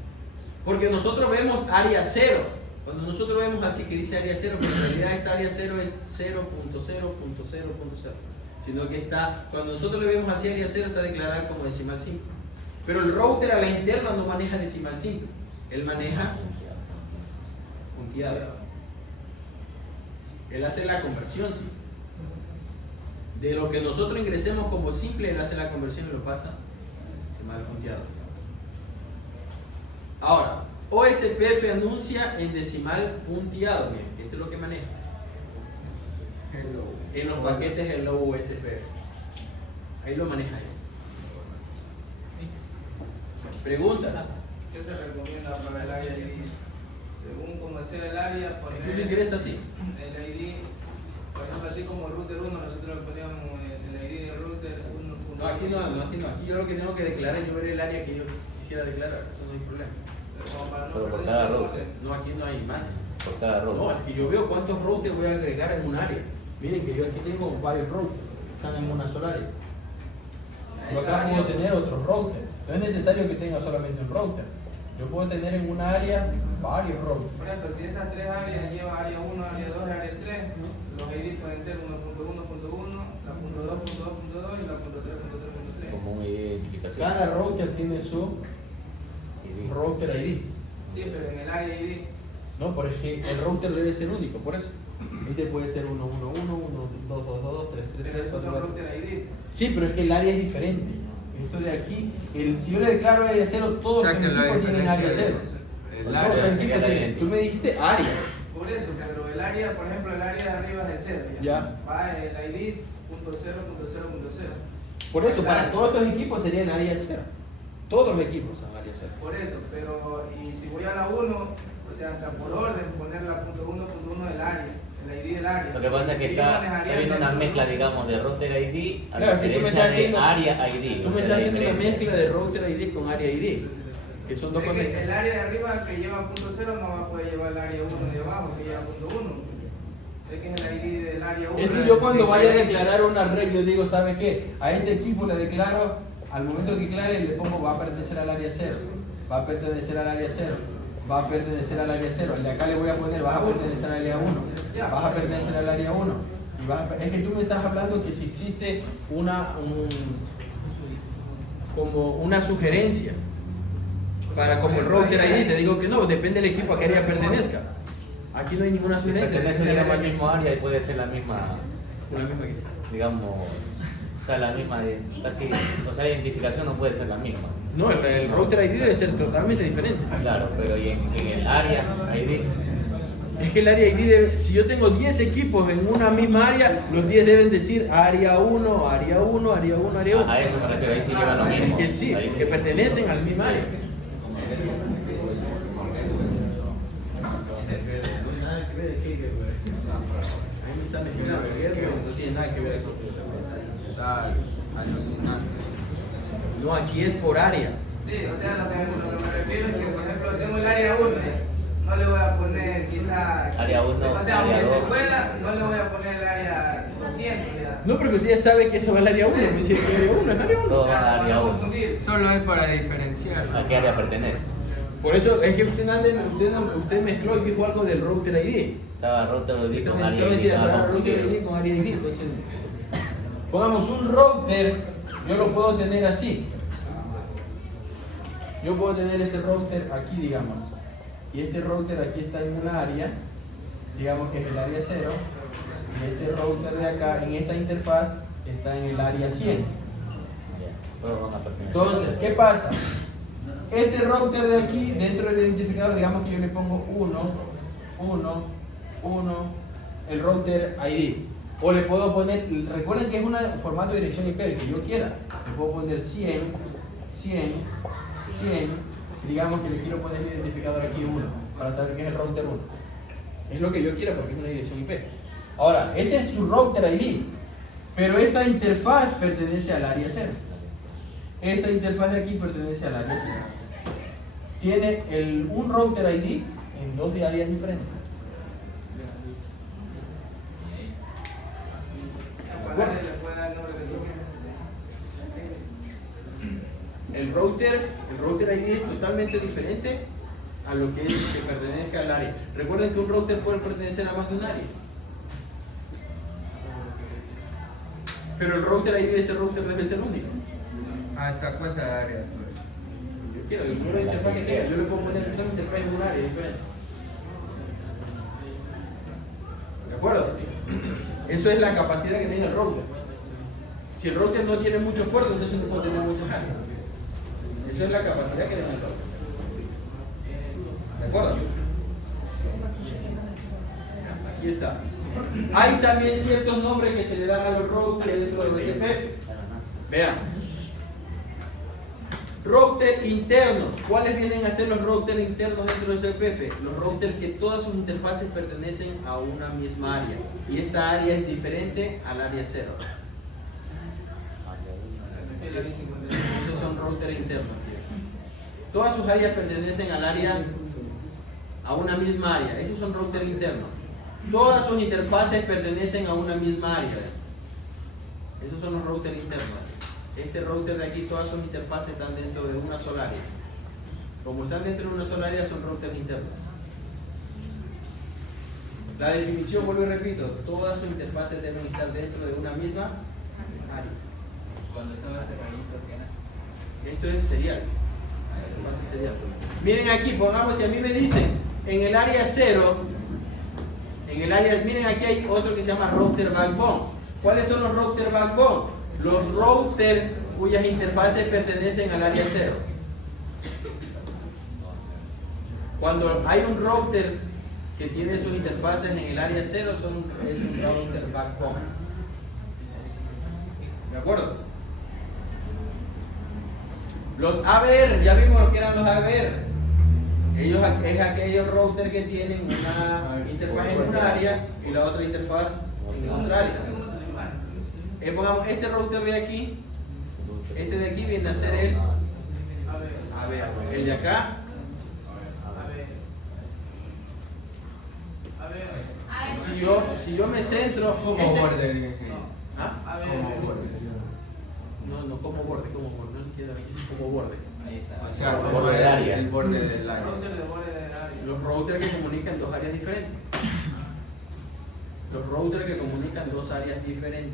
Porque nosotros vemos área 0. Cuando nosotros vemos así que dice área 0, pero en realidad esta área 0 es 0.0.0.0. sino que está, cuando nosotros le vemos así área 0 está declarada como decimal simple. Pero el router a la interna no maneja decimal simple, él maneja punteado. Él hace la conversión simple. De lo que nosotros ingresemos como simple, él hace la conversión y lo pasa a decimal punteado. Ahora, OSPF anuncia en decimal punteado, bien, esto es lo que maneja. En los paquetes el logo OSPF. Ahí lo maneja él. ¿Preguntas? ¿Qué se recomienda para el área ID? Según como sea el área, ¿Tú poner lo ingresas así? el ID, por ejemplo, así como router 1, nosotros le poníamos el ID del router 1. No, aquí no. Aquí yo lo que tengo que declarar es yo ver el área que yo quisiera declarar. Eso no hay problema. Pero por cada router. No, aquí no hay imagen. Por cada router. No, es que yo veo cuántos routers voy a agregar en un área. Miren que yo aquí tengo varios routers que están en una sola área. Yo acá puedo tener otros routers. No es necesario que tenga solamente un router. Yo puedo tener en una área varios routers. Por ejemplo, si esas tres áreas lleva área 1, área 2 y área 3, los ID pueden ser 1.1.1, la .2.2.2 y la .3.3.3. Como una identificación. Cada router tiene su router ID. Sí, pero en el área ID. No, pero es que el router debe ser único, por eso. Este puede ser 1, 1, 1, 1, 2, 2, 2, 3, 3, Pero 3, es 4, otro 4. router ID. Sí, pero es que el área es diferente. Esto de aquí, si yo le declaro área 0, todos los equipos tienen área 0. El área Todos los sería equipos la tienen. Tú me dijiste área. Por eso, pero el área, por ejemplo, el área de arriba es el 0. Ya. Va el ID .0.0.0. Por eso, para todos estos equipos sería el área 0. Todos los equipos son área 0. Por eso, pero y si voy a la 1, o sea, hasta por orden, poner la .1.1 del área, el ID del área. Lo que pasa es que está viendo una mezcla, digamos, de router ID a Claro, que tú me diferencia estás de haciendo- área ID. Tú o me sea, estás la haciendo una diferencia. mezcla de router ID con área ID, que son dos Es cosas. que el área de arriba que lleva .0 no va a poder llevar el área 1 de abajo, que lleva .1. Es que es el ID del área 1. Es que yo cuando vaya a declarar una red, yo digo, ¿sabe qué? A este equipo le declaro, al momento que declare, le pongo va a pertenecer al área 0, va a pertenecer al área 0, va a pertenecer al área 0. El de acá le voy a poner, vas a pertenecer al área 1, vas a pertenecer al área 1. Es que tú me estás hablando que si existe como una sugerencia para como el router ID, te digo que no, depende del equipo a qué área pertenezca. Aquí no hay ninguna sugerencia. Pertenece, digamos, al mismo área y puede ser la misma, Una misma que- digamos, o sea, la misma, casi, o sea, la identificación no puede ser la misma. No, el router ID debe ser totalmente diferente. Claro, pero y en el área ID, Es que el área ID debe, si yo tengo 10 equipos en una misma área, los 10 deben decir área 1, área 1, área 1, área 1. a eso me refiero, ahí sí lleva lo mismo. Es que sí, Ahí que pertenecen al mismo área. Nada que ver, ahí me está metiendo una vergüenza, pero no tiene nada que ver eso. Está alucinante. No, aquí es por área. Sí, o sea, lo que me refiero es que, por ejemplo, tengo el área 1, no le voy a poner quizá... Área 1, o sea, área aunque 2. se pueda, no le voy a poner el área 200, ya. No, porque ustedes saben que eso va al área 1, pues si es el área 1, es área 1. Todo O sea, va al para área no 1. confundir. Solo es para diferenciar. ¿A qué área pertenece? Por eso es que usted mezcló y dijo algo del router ID. Estaba router ID con Usted área me ID. decía, estaba router confundido. ID con área ID, entonces pongamos un router, yo lo puedo tener así. Yo puedo tener este router aquí, digamos, y este router aquí está en una área, digamos que es el área 0, y este router de acá en esta interfaz está en el área 100. Ya, todos van a pertenecer. Entonces, ¿qué pasa? Este router de aquí, dentro del identificador, digamos que yo le pongo 1, el router ID. O le puedo poner, recuerden que es un formato de dirección IP, el que yo quiera. Le puedo poner 100, digamos que le quiero poner el identificador aquí 1, para saber que es el router 1. Es lo que yo quiera porque es una dirección IP. Ahora, ese es su router ID, pero esta interfaz pertenece al área 0. Esta interfaz de aquí pertenece al área 0. Tiene un router ID en dos áreas diferentes. ¿A cuál área le puede dar el nombre que tú quieras? El router ID es totalmente diferente a lo que es que pertenezca al área. Recuerden que un router puede pertenecer a más de un área. Pero el router ID de ese router debe ser único. Hasta cuenta de área. Yo quiero el número de interfaz que tenga, yo le puedo poner una interfaz en un área diferente. ¿De acuerdo? Eso es la capacidad que tiene el router. Si el router no tiene muchos puertos, entonces no puede tener muchas áreas. Eso es la capacidad que tiene el router. ¿De acuerdo? Aquí está. Hay también ciertos nombres que se le dan a los routers dentro de OSPF. Veamos. Router internos. ¿Cuáles vienen a ser los routers internos dentro de OSPF? Los routers que todas sus interfaces pertenecen a una misma área. Y esta área es diferente al área 0. Estos son routers internos. Todas sus áreas pertenecen al área, a una misma área. Esos son routers internos. Todas sus interfaces pertenecen a una misma área. Esos son los routers internos. Este router de aquí, todas sus interfaces están dentro de una sola área. Como están dentro de una sola área, son routers internos. La definición, vuelvo y repito, todas sus interfaces deben estar dentro de una misma área. Cuando estaba cerradito, ¿qué era? Esto es serial. Interfaces serial. Miren aquí, pongamos, si a mí me dicen en el área 0, miren aquí hay otro que se llama router backbone. ¿Cuáles son los router backbone? Los routers cuyas interfaces pertenecen al área 0. Cuando hay un router que tiene sus interfaces en el área 0, es un router backbone. ¿De acuerdo? Los AVR, ya vimos lo que eran los AVR. Ellos es aquellos routers que tienen una interfaz en un área y la otra interfaz en otra área. Pongamos este router de aquí, este de aquí viene a ser el AVR. El de acá, si yo me centro Como borde. ¿Ah? No, como borde, no entiendo, aquí es como borde. O sea, el borde del área. El borde del área. Los routers que comunican dos áreas diferentes. Los routers que comunican dos áreas diferentes.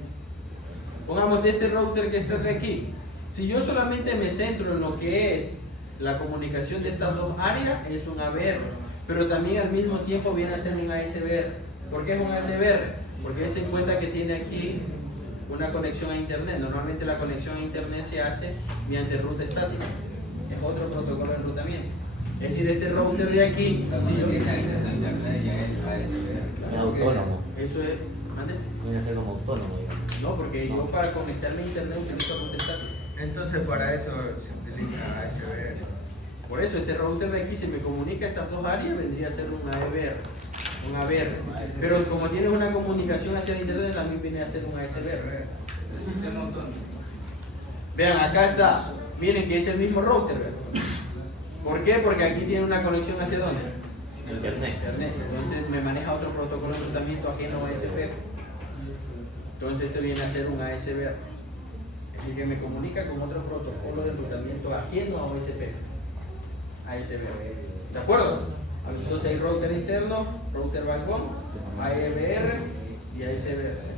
Pongamos este router que está de aquí. Si yo solamente me centro en lo que es la comunicación de estas dos áreas, es un AVR. Pero también al mismo tiempo viene a ser un ASVR. ¿Por qué es un ASVR? Porque se encuentra que tiene aquí una conexión a internet. Normalmente la conexión a internet se hace mediante ruta estática. Es otro protocolo de enrutamiento. Es decir, este router de aquí, Si yo tiene acceso a internet, ya es ASVR. Es autónomo. eso es. ¿Mande? Viene a ser como autónomo, digamos. No, porque yo para conectarme a internet utilizo ruta estática. Entonces para eso se utiliza ASVR. Por eso este router de aquí, si me comunica estas dos áreas, vendría a ser un AVR. Un AVR. Pero como tienes una comunicación hacia el internet, también viene a ser un ASVR. Vean, acá está. Miren que es el mismo router, ¿verdad? ¿Por qué? Porque aquí tiene una conexión hacia dónde? Internet. Internet. Entonces me maneja otro protocolo de enrutamiento ajeno a ASVR. Entonces este viene a ser un ASVR. Es decir, que me comunica con otro protocolo de enrutamiento ajeno a OSPF. ASVR. ¿De acuerdo? Entonces hay router interno, router backbone, AVR y ASVR.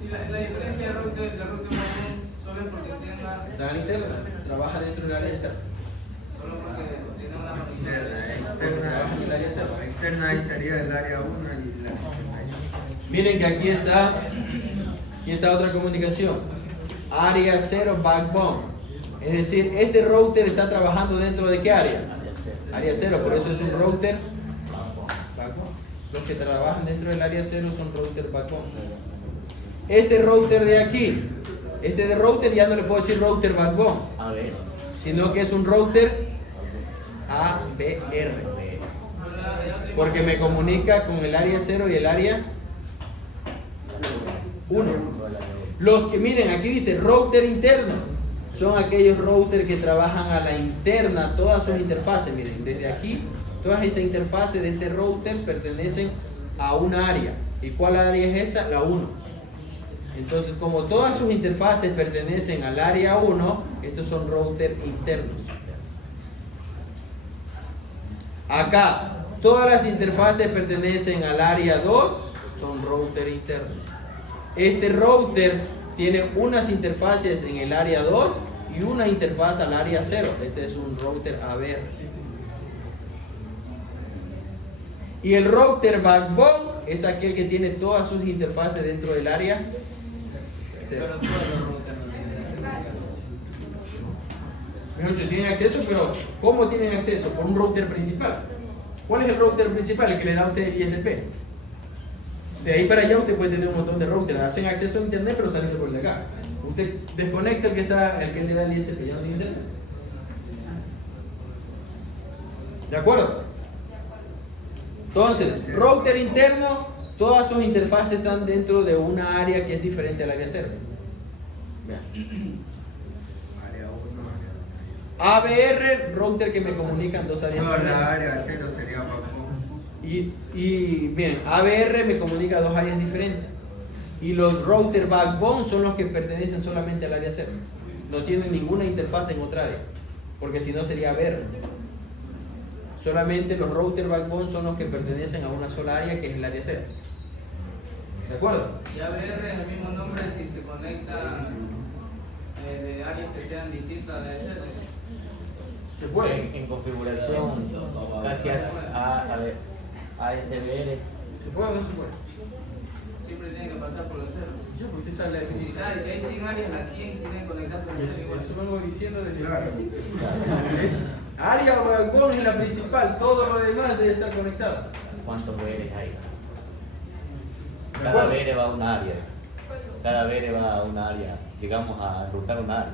Sí, la diferencia de router backbone solo es porque tenga. Está en interna, trabaja dentro del área 0. Solo porque tiene una conexión. Trabaja en el área 0. Externa ahí sería el área 1 y la Miren que aquí está otra comunicación. Área 0 backbone. Es decir, este router está trabajando dentro de qué área? Área 0, por eso es un router backbone. Los que trabajan dentro del área 0 son router backbone. Este router de aquí, este de router ya no le puedo decir router backbone, A ver. sino que es un router AVR. Porque me comunica con el área 0 y el área 1. Los que miren, aquí dice router interno. Son aquellos routers que trabajan a la interna, todas sus interfaces. Miren, desde aquí, todas estas interfaces de este router pertenecen a una área. ¿Y cuál área es esa? La 1. Entonces, como todas sus interfaces pertenecen al área 1, estos son routers internos. Acá, todas las interfaces pertenecen al área 2, son routers internos. Este router tiene unas interfaces en el área 2 y una interfaz al área 0. Este es un router ABR. Y el router backbone es aquel que tiene todas sus interfaces dentro del área 0. Pero todos los routers no tienen acceso. Mejor dicho, tienen acceso, pero ¿cómo tienen acceso? Por un router principal. ¿Cuál es el router principal? El que le da a usted el ISP. De ahí para allá usted puede tener un montón de routers. Hacen acceso a internet, pero salen por el de acá. Usted desconecta el que le da el ISP, ya no tiene internet. ¿De acuerdo? Entonces, router interno, todas sus interfaces están dentro de una área que es diferente al área 0. Vean. Área 1, área 2. ABR, router que me comunican dos áreas No, diferentes. la área 0 sería backbone. Y bien, ABR me comunica dos áreas diferentes. Y los router backbone son los que pertenecen solamente al área 0. No tienen ninguna interfaz en otra área, porque si no sería ABR. Solamente los router backbone son los que pertenecen a una sola área, que es el área 0. ¿De acuerdo? Y ABR es el mismo nombre si se conecta de áreas que sean distintas de ese. Se puede. En configuración casi ASBR. ¿Se puede o no se puede? Siempre tiene que pasar por los ceros. Ya, porque usted sabe la Si definición. hay 100 áreas, las 100 tienen que conectarse a las 100 igual. Eso vengo diciendo desde el Claro. principio. Es- área backbone es la principal, todo lo demás debe estar conectado. ¿Cuántos BRs hay? ¿De Cada acuerdo? BR va a un área. Cada BR va a un área. Digamos, a enrutar un área.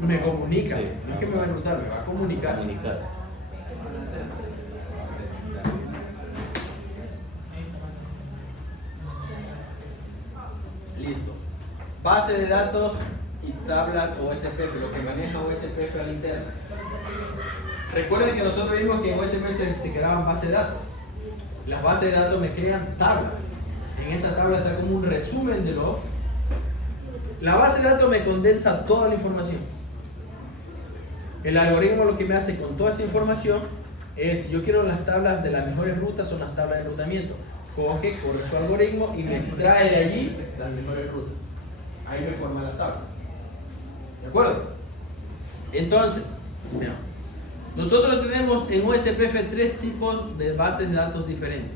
Me comunica, Sí. no es que me va a enrutar, me va a comunicar. Comunicar. Listo. Base de datos y tablas OSPF, lo que maneja OSPF al interno. Recuerden que nosotros vimos que en OSPF se creaban bases de datos. Las bases de datos me crean tablas. En esa tabla está como un resumen de lo. La base de datos me condensa toda la información. El algoritmo lo que me hace con toda esa información es, yo quiero las tablas de las mejores rutas, son las tablas de enrutamiento. Coge, corre su algoritmo y me extrae de allí las mejores rutas. Ahí me forman las tablas. ¿De acuerdo? Entonces, veamos. Nosotros tenemos en OSPF tres tipos de bases de datos diferentes.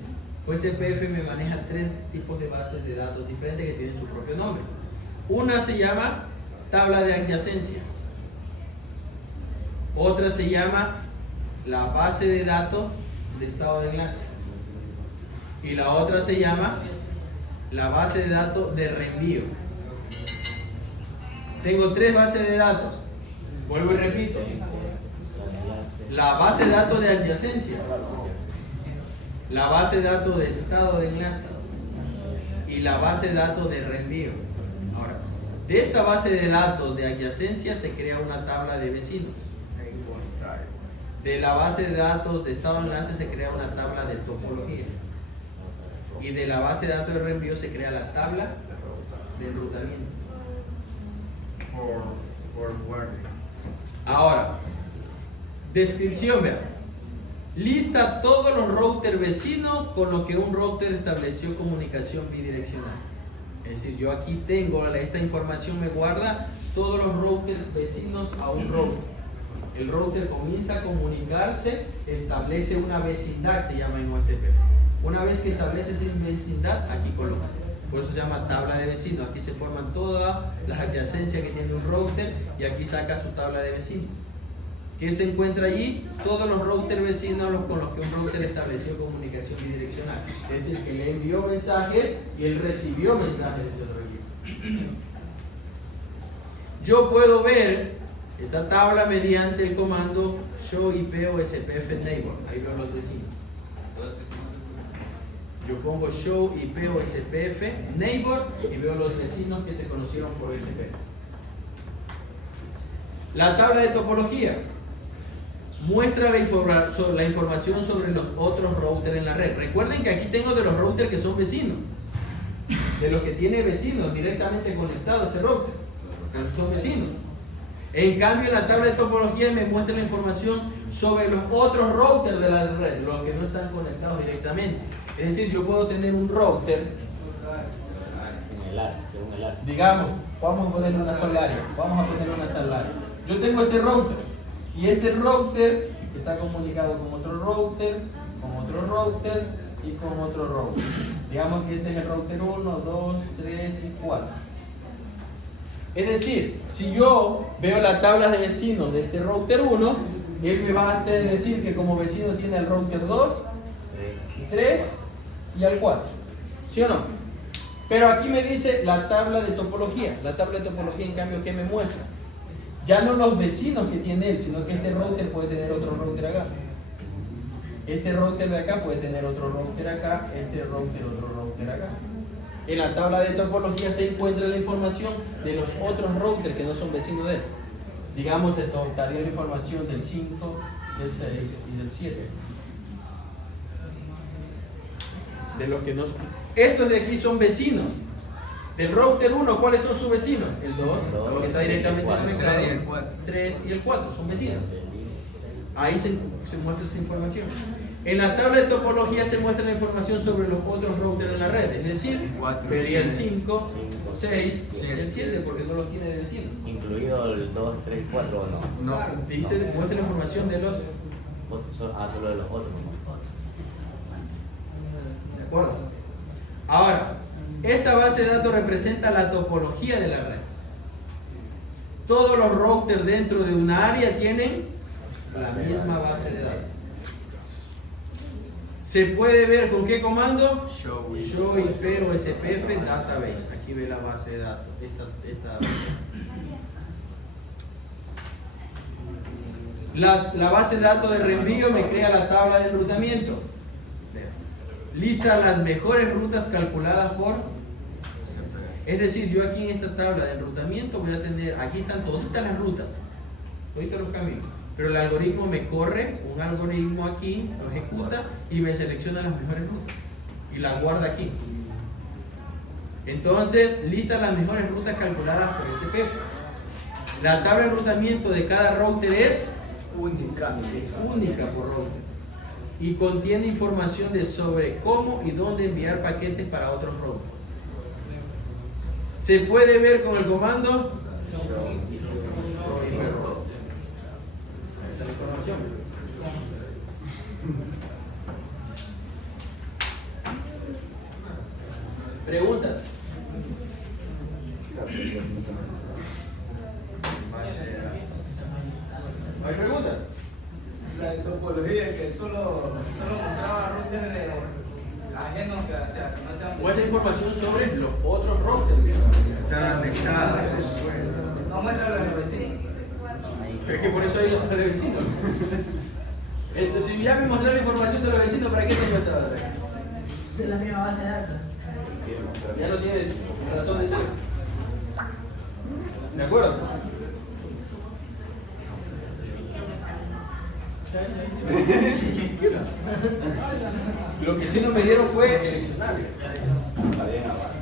OSPF me maneja tres tipos de bases de datos diferentes que tienen su propio nombre. Una se llama tabla de adyacencia. Otra se llama la base de datos de estado de enlace. Y la otra se llama la base de datos de reenvío. Tengo tres bases de datos. Vuelvo y repito. La base de datos de adyacencia, la base de datos de estado de enlace y la base de datos de reenvío. Ahora, de esta base de datos de adyacencia se crea una tabla de vecinos. De la base de datos de estado de enlace se crea una tabla de topología. Y de la base de datos de reenvío se crea la tabla de enrutamiento. Forwarding. Ahora, descripción, vean. Lista todos los routers vecinos con los que un router estableció comunicación bidireccional. Es decir, yo aquí tengo, esta información me guarda todos los routers vecinos a un router. El router comienza a comunicarse, establece una vecindad, se llama en OSPF. Una vez que establece esa vecindad, aquí coloca. Por eso se llama tabla de vecinos. Aquí se forman todas las adyacencias que tiene un router y aquí saca su tabla de vecinos. ¿Qué se encuentra allí? Todos los routers vecinos con los que un router estableció comunicación bidireccional. Es decir, que le envió mensajes y él recibió mensajes de ese otro equipo. Yo puedo ver esta tabla mediante el comando show IP OSPF neighbor. Ahí veo los vecinos. Yo pongo show IP OSPF neighbor y veo los vecinos que se conocieron por OSPF. La tabla de topología muestra la información sobre los otros routers en la red. Recuerden que aquí tengo de los routers que son vecinos, de los que tiene vecinos directamente conectados a ese router, que son vecinos. En cambio, en la tabla de topología me muestra la información sobre los otros routers de la red, los que no están conectados directamente. Es decir, yo puedo tener un router el área, según el área. Digamos, vamos a ponerle una sola área. Vamos a ponerle una sola área. Yo tengo este router. Y este router está comunicado con otro router, con otro router y con otro router. Digamos que este es el router 1, 2, 3 y 4. Es decir, si yo veo la tabla de vecinos de este router 1, él me va a decir que como vecino tiene al router 2, 3 y al 4. ¿Sí o no? Pero aquí me dice la tabla de topología. La tabla de topología, en cambio, ¿qué me muestra? Ya no los vecinos que tiene él, sino que este router puede tener otro router acá. Este router de acá puede tener otro router acá, este router otro router acá. En la tabla de topología se encuentra la información de los otros routers que no son vecinos de él. Digamos, se estaría la información del 5, del 6 y del 7. De los que no son. Estos de aquí son vecinos. Del router 1, ¿cuáles son sus vecinos? El 2, que está directamente conectado. y el 4. 3 y el 4 son vecinos. Ahí se muestra esa información. En la tabla de topología se muestra la información sobre los otros routers en la red, es decir, vería el 5, 6 y el 7 porque no los tiene de vecino. Incluido el 2, 3 y 4 o no. No. Dice, muestra la información de los. Solo de los otros. ¿De acuerdo? Ahora, esta base de datos representa la topología de la red. Todos los routers dentro de una área tienen la misma base de datos. Se puede ver con qué comando. Show. Show IP o SPF database. Aquí ve la base de datos. Esta la base de datos de reenvío me crea la tabla de enrutamiento. Lista las mejores rutas calculadas por. Es decir, yo aquí en esta tabla de enrutamiento voy a tener, aquí están todas las rutas, todos los caminos, pero el algoritmo me corre un algoritmo aquí, lo ejecuta y me selecciona las mejores rutas y las guarda aquí. Entonces, lista las mejores rutas calculadas por SPF. La tabla de enrutamiento de cada router es única por router y contiene información sobre cómo y dónde enviar paquetes para otros routers. Se puede ver con el comando esta es la información. ¿Preguntas? ¿No hay preguntas? La topología que solo mostraba routers ajenos que, o sea, que no sean. Muestra información sobre los otros routers. Están anexadas después. No muestra los de los vecinos. Es que por eso hay los de vecinos. Entonces, si ya me mostraron la información de los vecinos, ¿para qué tengo esta otra? Es la misma base de datos. Ya no tienes razón de ser. ¿De acuerdo? Lo que sí no me dieron fue el diccionario. Está bien, abajo.